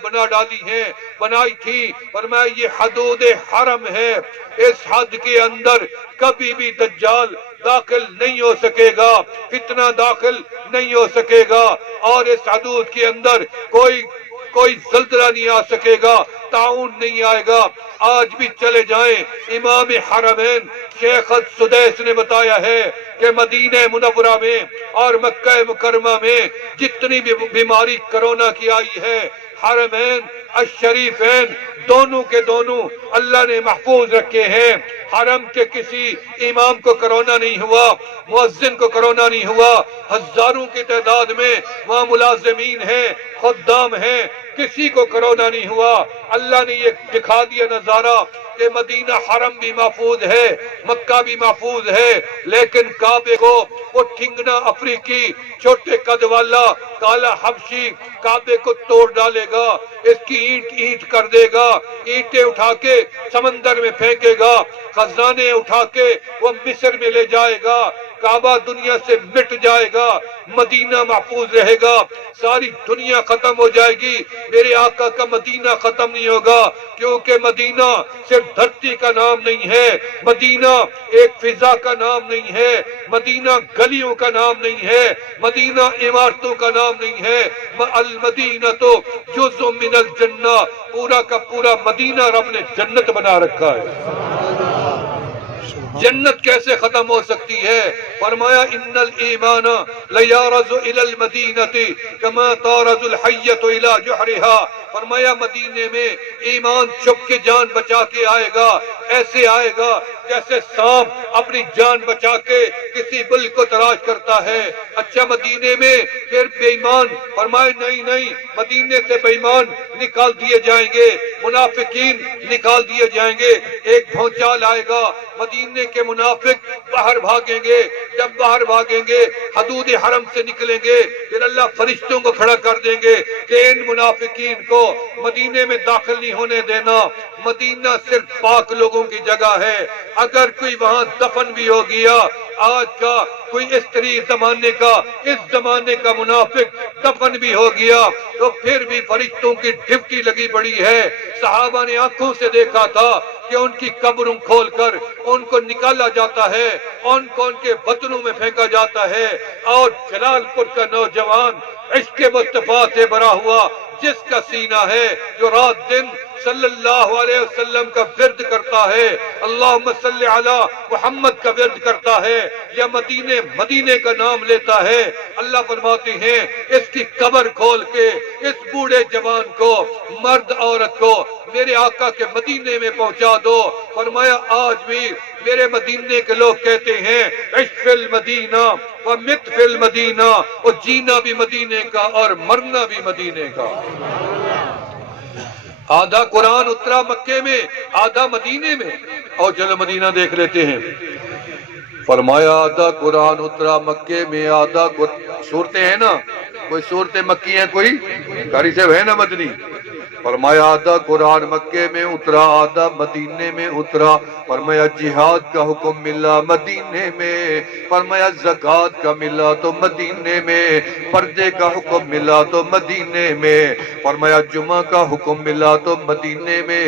بنائی تھی، فرمایا یہ حدود حرم ہے، اس حد کے اندر کبھی بھی دجال داخل نہیں ہو سکے گا، فتنہ داخل نہیں ہو سکے گا، اور اس حدود کے اندر کوئی زلزلہ نہیں آ سکے گا، تعاون نہیں آئے گا۔ آج بھی چلے جائیں، امام حرمین شیخ سدیس نے بتایا ہے کہ مدینہ منورہ میں اور مکہ مکرمہ میں جتنی بھی بیماری کرونا کی آئی ہے، حرمین الشریفین دونوں کے دونوں اللہ نے محفوظ رکھے ہیں۔ حرم کے کسی امام کو کرونا نہیں ہوا، مؤذن کو کرونا نہیں ہوا، ہزاروں کی تعداد میں وہاں ملازمین ہیں، خدام ہیں، کسی کو کرونا نہیں ہوا۔ اللہ نے یہ دکھا دیا نظارہ کہ مدینہ حرم بھی محفوظ ہے، مکہ بھی محفوظ ہے، لیکن کعبے کو وہ ٹھنگنا افریقی چھوٹے قد والا کالا حبشی کعبے کو توڑ ڈالے گا، اس کی اینٹ اینٹ کر دے گا، اینٹیں اٹھا کے سمندر میں پھینکے گا، خزانے اٹھا کے وہ مصر میں لے جائے گا، کعبہ دنیا سے مٹ جائے گا، مدینہ محفوظ رہے گا۔ ساری دنیا ختم ہو جائے گی، میرے آقا کا مدینہ ختم نہیں ہوگا، کیونکہ مدینہ صرف دھرتی کا نام نہیں ہے، مدینہ ایک فضا کا نام نہیں ہے، مدینہ گلیوں کا نام نہیں ہے، مدینہ عمارتوں کا نام نہیں ہے۔ المدینہ تو جزء من الجنہ، پورا کا پورا مدینہ رب نے جنت بنا رکھا ہے۔ جنت کیسے ختم ہو سکتی ہے؟ فرمایا ان الایمان لیارز الی المدینۃ کما تارز الحیۃ الی جحرها۔ فرمایا مدینے میں ایمان چھپ کے جان بچا کے آئے گا، ایسے آئے گا جیسے سانپ اپنی جان بچا کے کسی بل کو تلاش کرتا ہے۔ اچھا مدینے میں پھر بے ایمان، فرمائے نہیں نہیں، مدینے سے بے ایمان نکال دیے جائیں گے، منافقین نکال دیے جائیں گے۔ ایک بھونچال آئے گا، مدینے کے منافق باہر بھاگیں گے، جب باہر بھاگیں گے حدود حرم سے نکلیں گے، پھر اللہ فرشتوں کو کھڑا کر دیں گے کہ ان منافقین کو مدینے میں داخل نہیں ہونے دینا، مدینہ صرف پاک لوگوں کی جگہ ہے۔ اگر کوئی وہاں دفن بھی ہو گیا، آج کا کوئی استری زمانے کا، اس زمانے کا منافق دفن بھی ہو گیا تو پھر بھی فرشتوں کی ڈیوٹی لگی پڑی ہے۔ صحابہ نے آنکھوں سے دیکھا تھا کہ ان کی قبروں کھول کر ان کو نکالا جاتا ہے، ان کو ان کے وطنوں میں پھینکا جاتا ہے۔ اور جلال پور کا نوجوان عشق مصطفیٰ سے بھرا ہوا جس کا سینہ ہے، جو رات دن صلی اللہ علیہ وسلم کا ورد کرتا ہے، اللہم صلی علی محمد کا ورد کرتا ہے، یا مدینے کا نام لیتا ہے، اللہ فرماتے ہیں اس کی قبر کھول کے اس بوڑھے جوان کو، مرد عورت کو میرے آقا کے مدینے میں پہنچا دو۔ فرمایا آج بھی میرے مدینے کے لوگ کہتے ہیں عش فی المدینہ ومت فی المدینہ، اور جینا بھی مدینے کا اور مرنا بھی مدینے کا۔ آدھا قرآن اترا مکے میں، آدھا مدینے میں، اور چلو مدینہ دیکھ لیتے ہیں۔ فرمایا آدھا قرآن اترا مکے میں، آدھا صورتیں ہیں نا، کوئی صورتیں مکی ہیں، کوئی قاری صاحب ہے نا مدنی۔ فرمایا آدھا قرآن مکے میں اترا، آدھا مدینے میں اترا۔ فرمایا جہاد کا حکم ملا مدینے میں، فرمایا زکوٰۃ کا ملا تو مدینے میں، پردے کا حکم ملا تو مدینے میں، فرمایا جمعہ کا حکم ملا تو مدینے میں،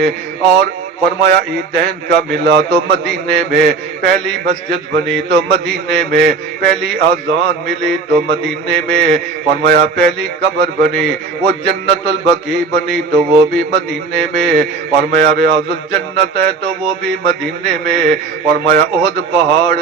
اور فرمایا عیدین کا ملا تو مدینے میں، پہلی مسجد بنی تو مدینے میں، پہلی اذان ملی تو مدینے میں، فرمایا پہلی قبر بنی وہ جنت البقیع بنی تو وہ بھی مدینے میں، فرمایا ریاض الجنت ہے تو وہ بھی مدینے میں، فرمایا احد پہاڑ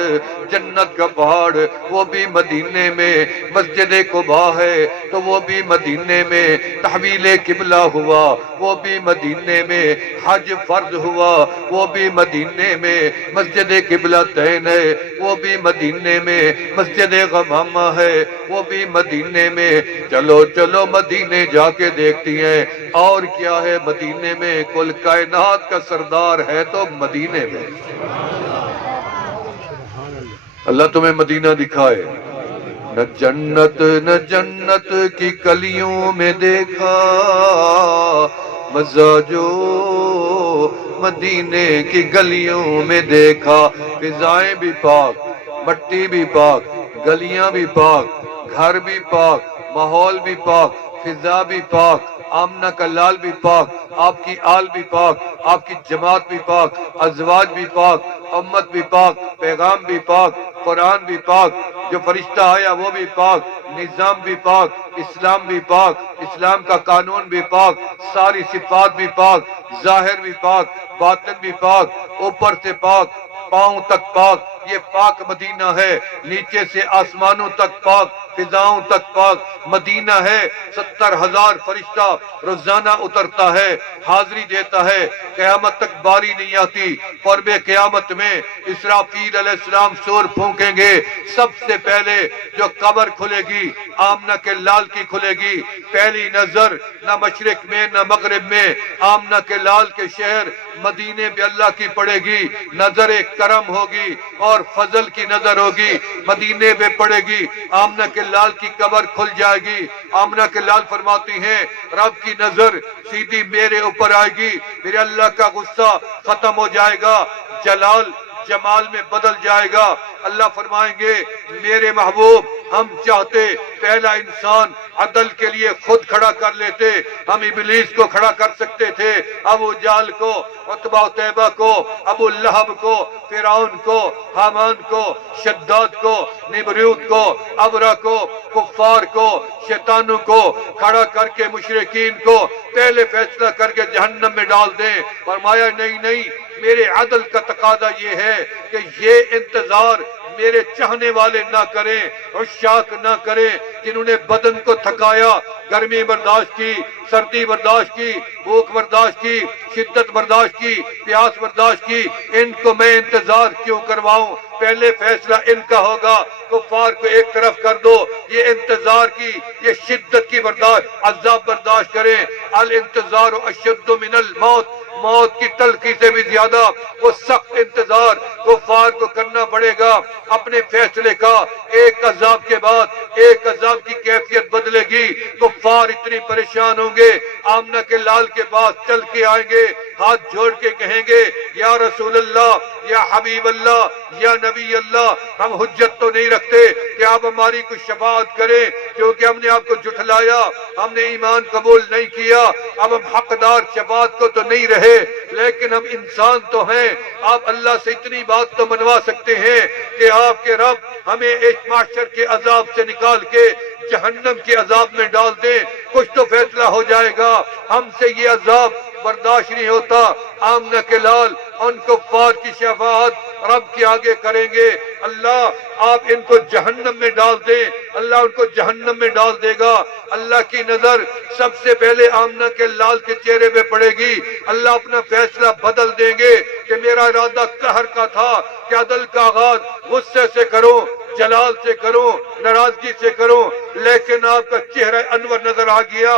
جنت کا پہاڑ وہ بھی مدینے میں، مسجد قباء ہے تو وہ بھی مدینے میں، تحویل قبلہ ہوا وہ بھی مدینے میں، حج فرض ہوا وہ بھی مدینے میں، مسجد قبلہ تین ہے وہ بھی مدینے میں، مسجد غمامہ ہے وہ بھی مدینے میں۔ چلو چلو مدینے جا کے دیکھتی ہیں اور کیا ہے مدینے میں، کل کائنات کا سردار ہے تو مدینے میں۔ اللہ تمہیں مدینہ دکھائے۔ نہ جنت کی کلیوں میں دیکھا مزہ جو مدینے کی گلیوں میں دیکھا، فضائیں بھی پاک، مٹی بھی پاک، گلیاں بھی پاک، گھر بھی پاک، ماحول بھی پاک، فضا بھی پاک، آمنہ کا لال بھی پاک، آپ کی آل بھی پاک، آپ کی جماعت بھی پاک، ازواج بھی پاک، امت بھی پاک، پیغام بھی پاک، قرآن بھی پاک، جو فرشتہ آیا وہ بھی پاک، نظام بھی پاک، اسلام بھی پاک، اسلام کا قانون بھی پاک، ساری صفات بھی پاک، ظاہر بھی پاک، باطن بھی پاک، اوپر سے پاک، پاؤں تک پاک۔ یہ پاک مدینہ ہے، نیچے سے آسمانوں تک پاک، فضاؤں تک پاک مدینہ ہے۔ 70,000 فرشتہ روزانہ اترتا ہے، حاضری دیتا ہے، قیامت تک باری نہیں آتی۔ قرب قیامت میں اسرافیل علیہ السلام سور پھونکیں گے، سب سے پہلے جو قبر کھلے گی آمنہ کے لال کی کھلے گی۔ پہلی نظر نہ مشرق میں نہ مغرب میں، آمنہ کے لال کے شہر مدینے پہ اللہ کی پڑے گی، نظر کرم ہوگی اور فضل کی نظر ہوگی، مدینے پہ پڑے گی، آمنہ کے لال کی قبر کھل جائے گی۔ آمنہ کے لال فرماتی ہیں رب کی نظر سیدھی میرے اوپر آئے گی، میرے اللہ کا غصہ ختم ہو جائے گا، جلال جمال میں بدل جائے گا۔ اللہ فرمائیں گے میرے محبوب ہم چاہتے پہلا انسان عدل کے لیے خود کھڑا کر لیتے، ہم ابلیس کو کھڑا کر سکتے تھے، ابو جہل کو، عتبہ و طیبہ کو، ابو لہب کو، فرعون کو، حامان کو، شداد کو، نمرود کو، ابرہ کو، کفار کو، شیطانوں کو کھڑا کر کے مشرکین کو پہلے فیصلہ کر کے جہنم میں ڈال دیں۔ فرمایا نہیں نہیں، میرے عدل کا تقاضا یہ ہے کہ یہ انتظار میرے چاہنے والے نہ کریں، عشاق نہ کریں، جنہوں نے بدن کو تھکایا، گرمی برداشت کی، سردی برداشت کی، بھوک برداشت کی، شدت برداشت کی، پیاس برداشت کی، ان کو میں انتظار کیوں کرواؤں؟ پہلے فیصلہ ان کا ہوگا۔ کفار کو ایک طرف کر دو، یہ انتظار کی، یہ شدت کی برداشت، عذاب برداشت کریں۔ الانتظار اشد من الموت، موت کی تلخی سے بھی زیادہ وہ سخت انتظار کفار کو کرنا پڑے گا۔ اپنے فیصلے کا ایک عذاب کے بعد ایک عذاب کی کیفیت بدلے گی، کفار اتنی پریشان ہوں گے، آمنہ کے لال کے پاس چل کے آئیں گے، ہاتھ جوڑ کے کہیں گے یا رسول اللہ، یا حبیب اللہ، یا نبی اللہ، ہم حجت تو نہیں رکھتے کہ آپ ہماری کچھ شفاعت کریں، کیونکہ ہم نے آپ کو جھٹلایا، ہم نے ایمان قبول نہیں کیا، اب ہم حقدار شفاعت کو تو نہیں رہے، لیکن ہم انسان تو ہیں، آپ اللہ سے اتنی بات تو منوا سکتے ہیں کہ آپ کے رب ہمیں اس معاشر کے عذاب سے نکال کے جہنم کے عذاب میں ڈال دیں، کچھ تو فیصلہ ہو جائے گا۔ ہم سے یہ عذاب برداشت نہیں ہوتا۔ آمنہ کے لال ان کفار کی شفاعت رب کے آگے کریں گے، اللہ آپ ان کو جہنم میں ڈال دیں، اللہ ان کو جہنم میں ڈال دے گا۔ اللہ کی نظر سب سے پہلے آمنہ کے لال کے چہرے پہ پڑے گی، اللہ اپنا فیصلہ بدل دیں گے کہ میرا ارادہ قہر کا تھا کہ عدل کا آغاز غصے سے کروں، جلال سے کروں، ناراضگی سے کروں، لیکن آپ کا چہرہ انور نظر آ گیا،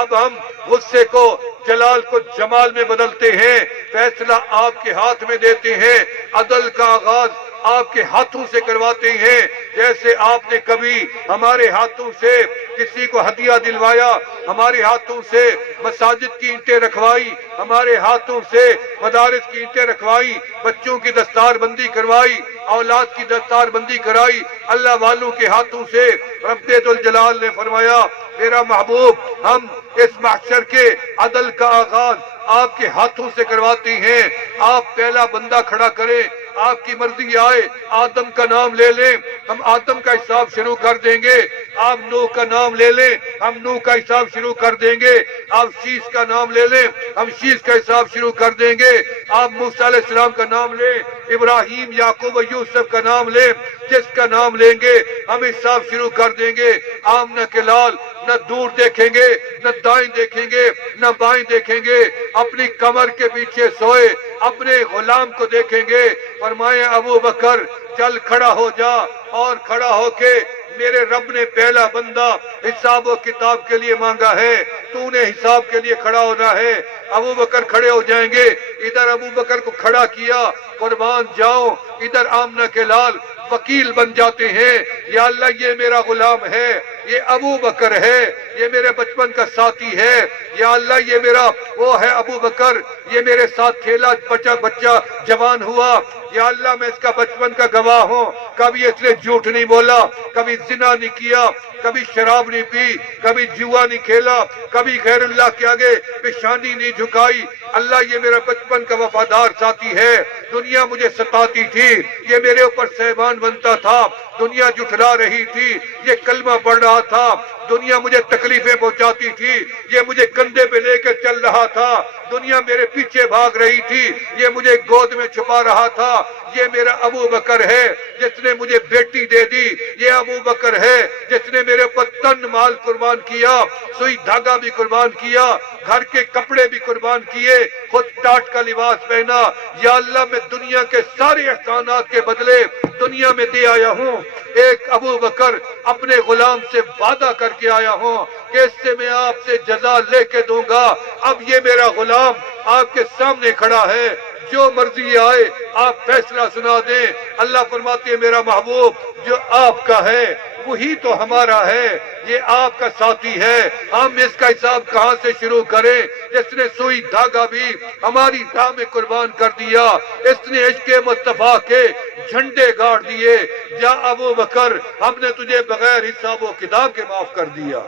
اب ہم غصے کو جلال کو جمال میں بدلتے ہیں، فیصلہ آپ کے ہاتھ میں دیتے ہیں، عدل کا آغاز آپ کے ہاتھوں سے کرواتے ہیں۔ جیسے آپ نے کبھی ہمارے ہاتھوں سے کسی کو ہدیہ دلوایا، ہمارے ہاتھوں سے مساجد کی اینٹیں رکھوائی، ہمارے ہاتھوں سے مدارس کی اینٹیں رکھوائی، بچوں کی دستار بندی کروائی، اولاد کی دستار بندی کرائی، اللہ والوں کے ہاتھوں سے۔ رب ذوالجلال نے فرمایا میرا محبوب ہم اس محشر کے عدل کا آغاز آپ کے ہاتھوں سے کرواتے ہیں، آپ پہلا بندہ کھڑا کریں، آپ کی مرضی آئے، آدم کا نام لے لیں، ہم آدم کا حساب شروع کر دیں گے، آپ نوح کا نام لے لیں، ہم نوح کا حساب شروع کر دیں گے، آپ شیش کا نام لے لیں، ہم شیش کا حساب شروع کر دیں گے، آپ موسیٰ علیہ السلام کا نام لیں، ابراہیم، یعقوب و یوسف کا نام لیں، جس کا نام لیں گے ہم حساب شروع کر دیں گے۔ آمنہ کے لال نہ دور دیکھیں گے، نہ دائیں دیکھیں گے، نہ بائیں دیکھیں گے، اپنی کمر کے پیچھے سوئے اپنے غلام کو دیکھیں گے، فرمائے ابو بکر چل کھڑا ہو جا، اور کھڑا ہو کے میرے رب نے پہلا بندہ حساب و کتاب کے لیے مانگا ہے، تو نے حساب کے لیے کھڑا ہونا ہے۔ ابو بکر کھڑے ہو جائیں گے، ادھر ابو بکر کو کھڑا کیا، قربان جاؤ، ادھر آمنہ کے لال وکیل بن جاتے ہیں، یا اللہ یہ میرا غلام ہے، یہ ابو بکر ہے، یہ میرے بچپن کا ساتھی ہے، یا اللہ یہ میرا وہ ہے ابو بکر، یہ میرے ساتھ کھیلا بچہ جوان ہوا، یا اللہ میں اس کا بچپن کا گواہ ہوں، کبھی اس نے جھوٹ نہیں بولا، کبھی زنا نہیں کیا، کبھی شراب نہیں پی، کبھی جوا نہیں کھیلا، کبھی غیر اللہ کے آگے پیشانی نہیں جھکائی، اللہ یہ میرا بچپن کا وفادار ساتھی ہے، دنیا مجھے ستاتی تھی، یہ میرے اوپر سہبان بنتا تھا، دنیا جھٹلا رہی تھی، یہ کلمہ پڑھ رہا تھا، دنیا مجھے تکلیفیں پہنچاتی تھی، یہ مجھے کندھے پہ لے کے چل رہا تھا، دنیا میرے پیچھے بھاگ رہی تھی، یہ مجھے گود میں چھپا رہا تھا، یہ میرا ابو بکر ہے جس نے مجھے بیٹی دے دی، یہ ابو بکر ہے جس نے میرے اوپر تن مال قربان کیا، سوئی دھاگا بھی قربان کیا، گھر کے کپڑے بھی قربان کیے، خود ٹاٹ کا لباس پہنا، یا اللہ میں دنیا کے سارے احسانات کے بدلے دنیا میں دے آیا ہوں، ایک ابو بکر اپنے غلام سے وعدہ کر کے آیا ہوں کہ اس سے میں آپ سے جزا لے کے دوں گا، اب یہ میرا غلام آپ کے سامنے کھڑا ہے، جو مرضی آئے آپ فیصلہ سنا دیں، اللہ فرماتے ہیں میرا محبوب جو آپ کا ہے وہی تو ہمارا ہے، یہ آپ کا ساتھی ہے، ہم اس کا حساب کہاں سے شروع کریں، جس نے سوئی دھاگا بھی ہماری راہ میں قربان کر دیا، اس نے عشق مصطفیٰ کے جھنڈے گاڑ دیے، جا ابو بکر ہم نے تجھے بغیر حساب و کتاب کے معاف کر دیا۔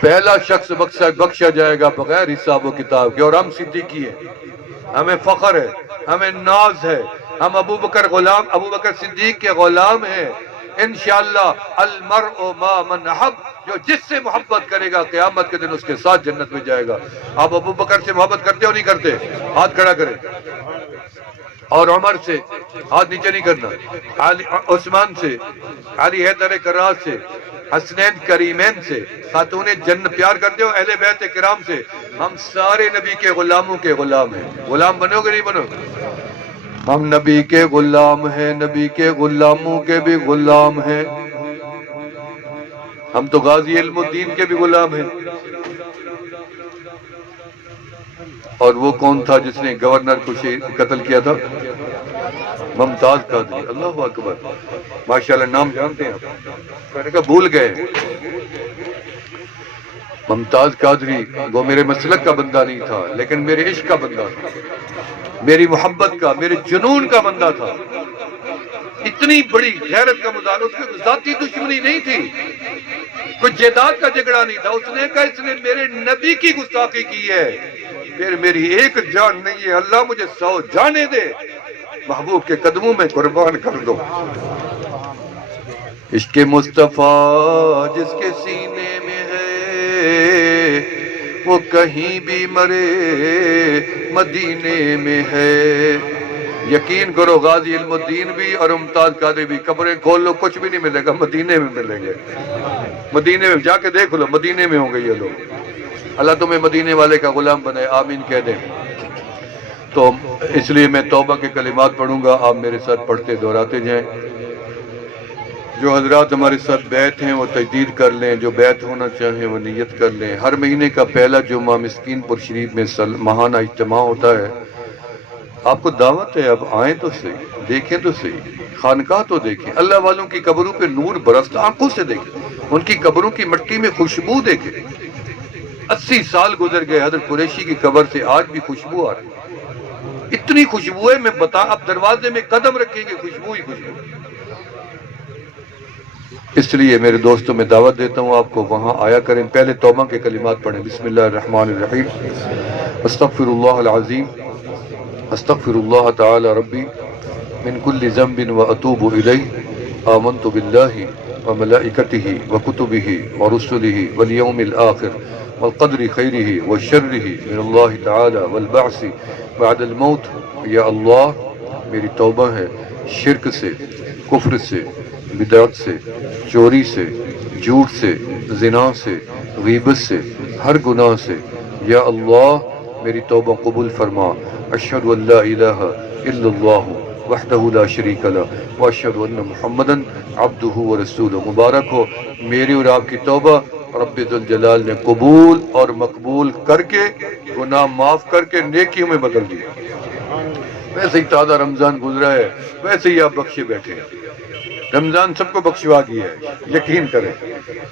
پہلا شخص بخشا جائے گا بغیر حساب و کتاب کے، اور ہم صدیقی ہیں، ہمیں فخر ہے، ہمیں ناز ہے، ہم ابو بکر صدیق کے غلام ہیں، انشاءاللہ المرء ما من احب، جو جس سے محبت کرے گا قیامت کے دن اس کے ساتھ جنت میں جائے گا۔ آپ ابو بکر سے محبت کرتے ہو نہیں کرتے؟ ہاتھ کھڑا کریں۔ اور عمر سے ہاتھ نیچے نہیں کرنا، عثمان سے، علی حیدر کرار سے، حسنین کریمین سے، خاتون جنت پیار کرتے ہو اہل بیت کرام سے، ہم سارے نبی کے غلاموں کے غلام ہیں۔ غلام بنو گے نہیں بنو؟ ہم نبی کے غلام ہیں، نبی کے غلاموں کے بھی غلام ہیں، ہم تو غازی علم الدین کے بھی غلام ہیں۔ اور وہ کون تھا جس نے گورنر کو قتل کیا تھا؟ ممتاز قادری، اللہ اکبر، ماشاءاللہ نام جانتے ہیں آپ؟ میں نے کہا بھول گئے۔ ممتاز قادری وہ میرے مسلک کا بندہ نہیں تھا، لیکن میرے عشق کا بندہ تھا، میری محبت کا، میرے جنون کا بندہ تھا، اتنی بڑی غیرت کا مظاہرہ، اس کی ذاتی دشمنی نہیں تھی، کوئی جائیداد کا جھگڑا نہیں تھا، اس نے کہا اس نے میرے نبی کی گستاخی کی ہے، پھر میری ایک جان نہیں ہے، اللہ مجھے 100 جانے دے، محبوب کے قدموں میں قربان کر دو۔ عشق مصطفیٰ جس کے سینے میں ہے وہ کہیں بھی مرے مدینے میں ہے۔ یقین کرو غازی علم الدین بھی اور ممتاز قادری بھی، قبریں کھول لو کچھ بھی نہیں ملے گا، مدینے میں ملیں گے، مدینے میں جا کے دیکھ لو، مدینے میں ہوں گے یہ لوگ۔ اللہ تمہیں مدینے والے کا غلام بنائے، آمین کہہ دیں۔ تو اس لیے میں توبہ کے کلمات پڑھوں گا، آپ میرے ساتھ پڑھتے دہراتے جائیں۔ جو حضرات ہمارے ساتھ بیعت ہیں وہ تجدید کر لیں، جو بیعت ہونا چاہیں وہ نیت کر لیں۔ ہر مہینے کا پہلا جمعہ مسکین پور شریف میں ماہانہ اجتماع ہوتا ہے، آپ کو دعوت ہے، اب آئیں تو صحیح، دیکھیں تو صحیح، خانقاہ تو دیکھیں، اللہ والوں کی قبروں پہ نور برستا، آنکھوں سے دیکھیں، ان کی قبروں کی مٹی میں خوشبو دیکھیں۔ 80 سال گزر گئے حضرت قریشی کی قبر سے، آج بھی خوشبو آ رہی ہے، اتنی خوشبو ہے، میں بتا اب دروازے میں قدم رکھیں گے خوشبو ہی خوشبو۔ اس لیے میرے دوستوں میں دعوت دیتا ہوں آپ کو، وہاں آیا کریں، پہلے توبہ کے کلمات پڑھیں، بسم اللہ الرحمن الرحیم، استغفر اللہ العظیم، استغفر اللہ تعالی ربی من کل ذنب واتوب الیہ، آمنت باللہ وملائکتہ وکتبہ ورسلہ والیوم الآخر والقدر خیرہ وشرہ من اللہ تعالی والبعث بعد الموت۔ یا اللہ میری توبہ ہے شرک سے، کفر سے، بدعت سے، چوری سے، جھوٹ سے، زنا سے، غیبت سے، ہر گناہ سے، یا اللہ میری توبہ قبول فرما۔ اشہد ان لا الہ الا اللہ وحدہ لا شریک لہ واشہد ان محمدا عبدہ ورسولہ۔ مبارک ہو میری اور آپ کی توبہ، رب ذوالجلال نے قبول اور مقبول کر کے گناہ معاف کر کے نیکیوں میں بدل دیا۔ ویسے ہی تازہ رمضان گزرا ہے، ویسے ہی آپ بخشے بیٹھے ہیں۔ رمضان سب کو بخشوا گیا ہے، یقین کریں،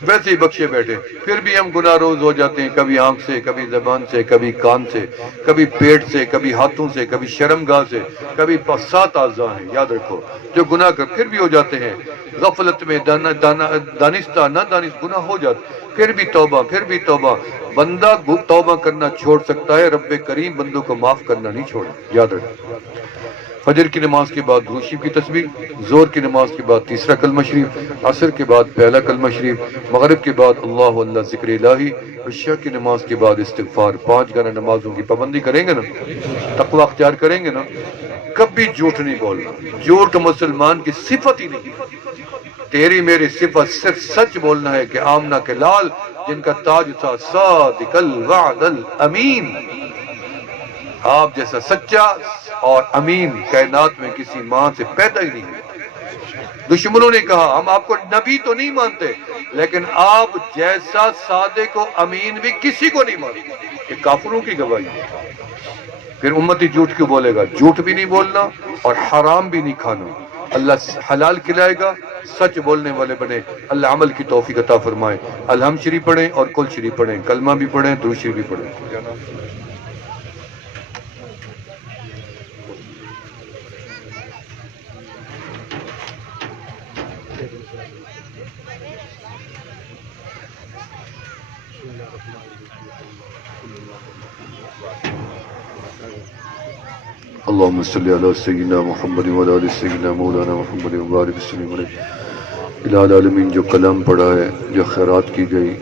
ویسے ہی بخشے بیٹھے، پھر بھی ہم گناہ روز ہو جاتے ہیں، کبھی آنکھ سے، کبھی زبان سے، کبھی کان سے، کبھی پیٹ سے، کبھی ہاتھوں سے، کبھی شرمگاہ سے، کبھی 7 اعضاء ہیں، یاد رکھو جو گناہ کر پھر بھی ہو جاتے ہیں، غفلت میں دانستہ نہ دانست گناہ ہو جاتے، پھر بھی توبہ، پھر بھی توبہ، بندہ توبہ کرنا چھوڑ سکتا ہے، رب کریم بندوں کو معاف کرنا نہیں چھوڑے، یاد رکھو۔ فجر کی نماز کے بعد درود شریف کی تسبیح، ظہر کی نماز کے بعد تیسرا کلمہ شریف، عصر کے بعد پہلا کلمہ شریف، مغرب کے بعد اللہ اللہ ذکر الہی، عشاء کی نماز کے بعد استغفار۔ 5 گانا نمازوں کی پابندی کریں گے نا، تقوی اختیار کریں گے نا، کبھی جھوٹ نہیں بولنا، جھوٹ مسلمان کی صفت ہی نہیں، تیری میری صفت صرف سچ بولنا ہے کہ آمنہ کے لال جن کا تاج تھا صادق الوعد الامین، آپ جیسا سچا اور امین کائنات میں کسی ماں سے پیدا ہی نہیں ہوا۔ دشمنوں نے کہا ہم آپ کو نبی تو نہیں مانتے لیکن آپ جیسا صادق و امین بھی کسی کو نہیں مانتے، یہ کافروں کی گواہی ہے۔ پھر امتی جھوٹ کیوں بولے گا؟ جھوٹ بھی نہیں بولنا اور حرام بھی نہیں کھانا، اللہ حلال کھلائے گا، سچ بولنے والے بنے، اللہ عمل کی توفیق عطا فرمائے۔ الحمد شریف پڑھیں اور کل شریف پڑھیں، کلمہ بھی پڑھیں، درود شریف بھی پڑھیں۔ اللہم صلی علی سیدنا محمد وعلی آل سیدنا مولانا محمد وبارک وسلم علیہ۔ الہ العالمین جو کلام پڑھا ہے، جو خیرات کی گئی،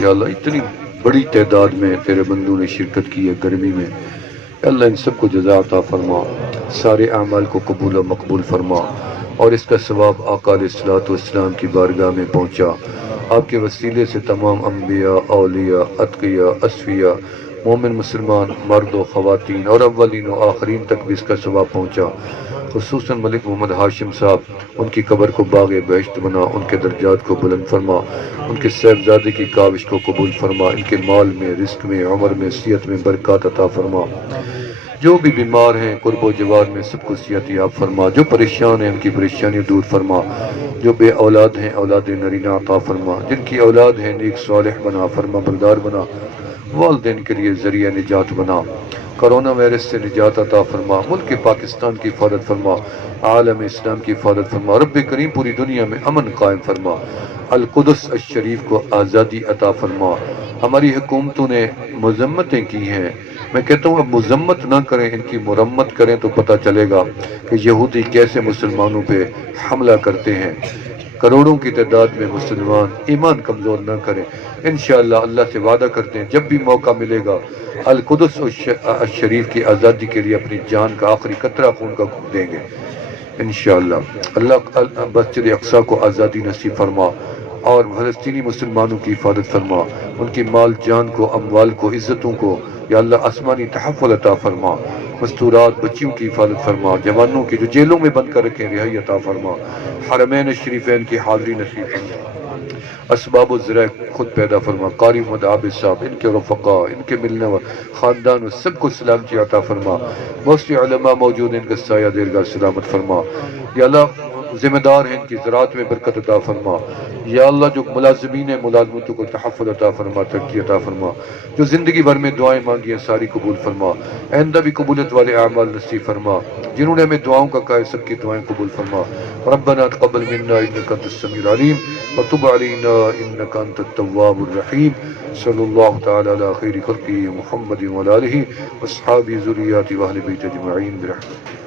یا اللہ اتنی بڑی تعداد میں تیرے بندوں نے شرکت کی ہے گرمی میں، یا اللہ ان سب کو جزا عطا فرما، سارے اعمال کو قبول و مقبول فرما، اور اس کا ثواب آقا علیہ الصلوۃ والسلام کی بارگاہ میں پہنچا، آپ کے وسیلے سے تمام انبیاء، اولیاء، اتقیاء، اصفیاء، مومن مسلمان، مرد و خواتین اور اولین و آخرین تک بھی اس کا ثواب پہنچا، خصوصاً ملک محمد ہاشم صاحب، ان کی قبر کو باغ بہشت بنا، ان کے درجات کو بلند فرما، ان کے صاحبزادے کی کاوش کو قبول فرما، ان کے مال میں، رزق میں، عمر میں، صحت میں برکات عطا فرما، جو بھی بیمار ہیں قرب و جوار میں سب کو صحت یاب فرما، جو پریشان ہیں ان کی پریشانی دور فرما، جو بے اولاد ہیں اولاد نرینہ عطا فرما، جن کی اولاد ہیں نیک صالح بنا، فرما بردار بنا، والدین کے لیے ذریعہ نجات بنا، کرونا وائرس سے نجات عطا فرما، ملک پاکستان کی حفاظت فرما، عالم اسلام کی حفاظت فرما، رب کریم پوری دنیا میں امن قائم فرما، القدس الشریف کو آزادی عطا فرما۔ ہماری حکومتوں نے مذمتیں کی ہیں، میں کہتا ہوں اب مذمت نہ کریں، ان کی مرمت کریں تو پتہ چلے گا کہ یہودی کیسے مسلمانوں پہ حملہ کرتے ہیں۔ کروڑوں کی تعداد میں مسلمان ایمان کمزور نہ کریں، انشاءاللہ اللہ سے وعدہ کرتے ہیں جب بھی موقع ملے گا القدس الشریف کی آزادی کے لیے اپنی جان کا آخری قطرہ خون کا دیں گے انشاءاللہ۔ اللہ مسجد اقصی کو آزادی نصیب فرما اور فلسطینی مسلمانوں کی حفاظت فرما، ان کی مال جان کو، اموال کو، عزتوں کو یا اللہ آسمانی تحفظ عطا فرما، مستورات بچیوں کی حفاظت فرما، جوانوں کی جو جیلوں میں بند کر رکھے رہائی عطا فرما، حرمین شریفین کی حاضری نصیب فرما، اسباب و ذرائع خود پیدا فرما، قاری محمد عابد صاحب، ان کے رفقا، ان کے ملنے والے خاندان سب کو سلامتی عطا فرما، بہت سے علماء موجود ہیں ان کا سایہ دیرگاہ سلامت فرما، یا اللہ ذمہ دار ہیں ان کی زراعت میں برکت عطا فرما، یا اللہ جو ملازمین ہیں ملازمتوں کو تحفظ عطا فرما، ترقی عطا فرما، جو زندگی بھر میں دعائیں مانگی ہیں ساری قبول فرما، آئندہ بھی قبولیت والے اعمال نصیب فرما، جنہوں نے ہمیں دعاؤں کا کہا ہے سب کی دعائیں قبول فرما، ربنا تقبل منا انک انت السمیع العلیم وتب علینا انک انت التواب الرحیم، صلی اللہ تعالی علی خیر خلقہ محمد وعلی آلہ واصحابہ ذریاتہ واہل بیت اجمعین برحمتہ۔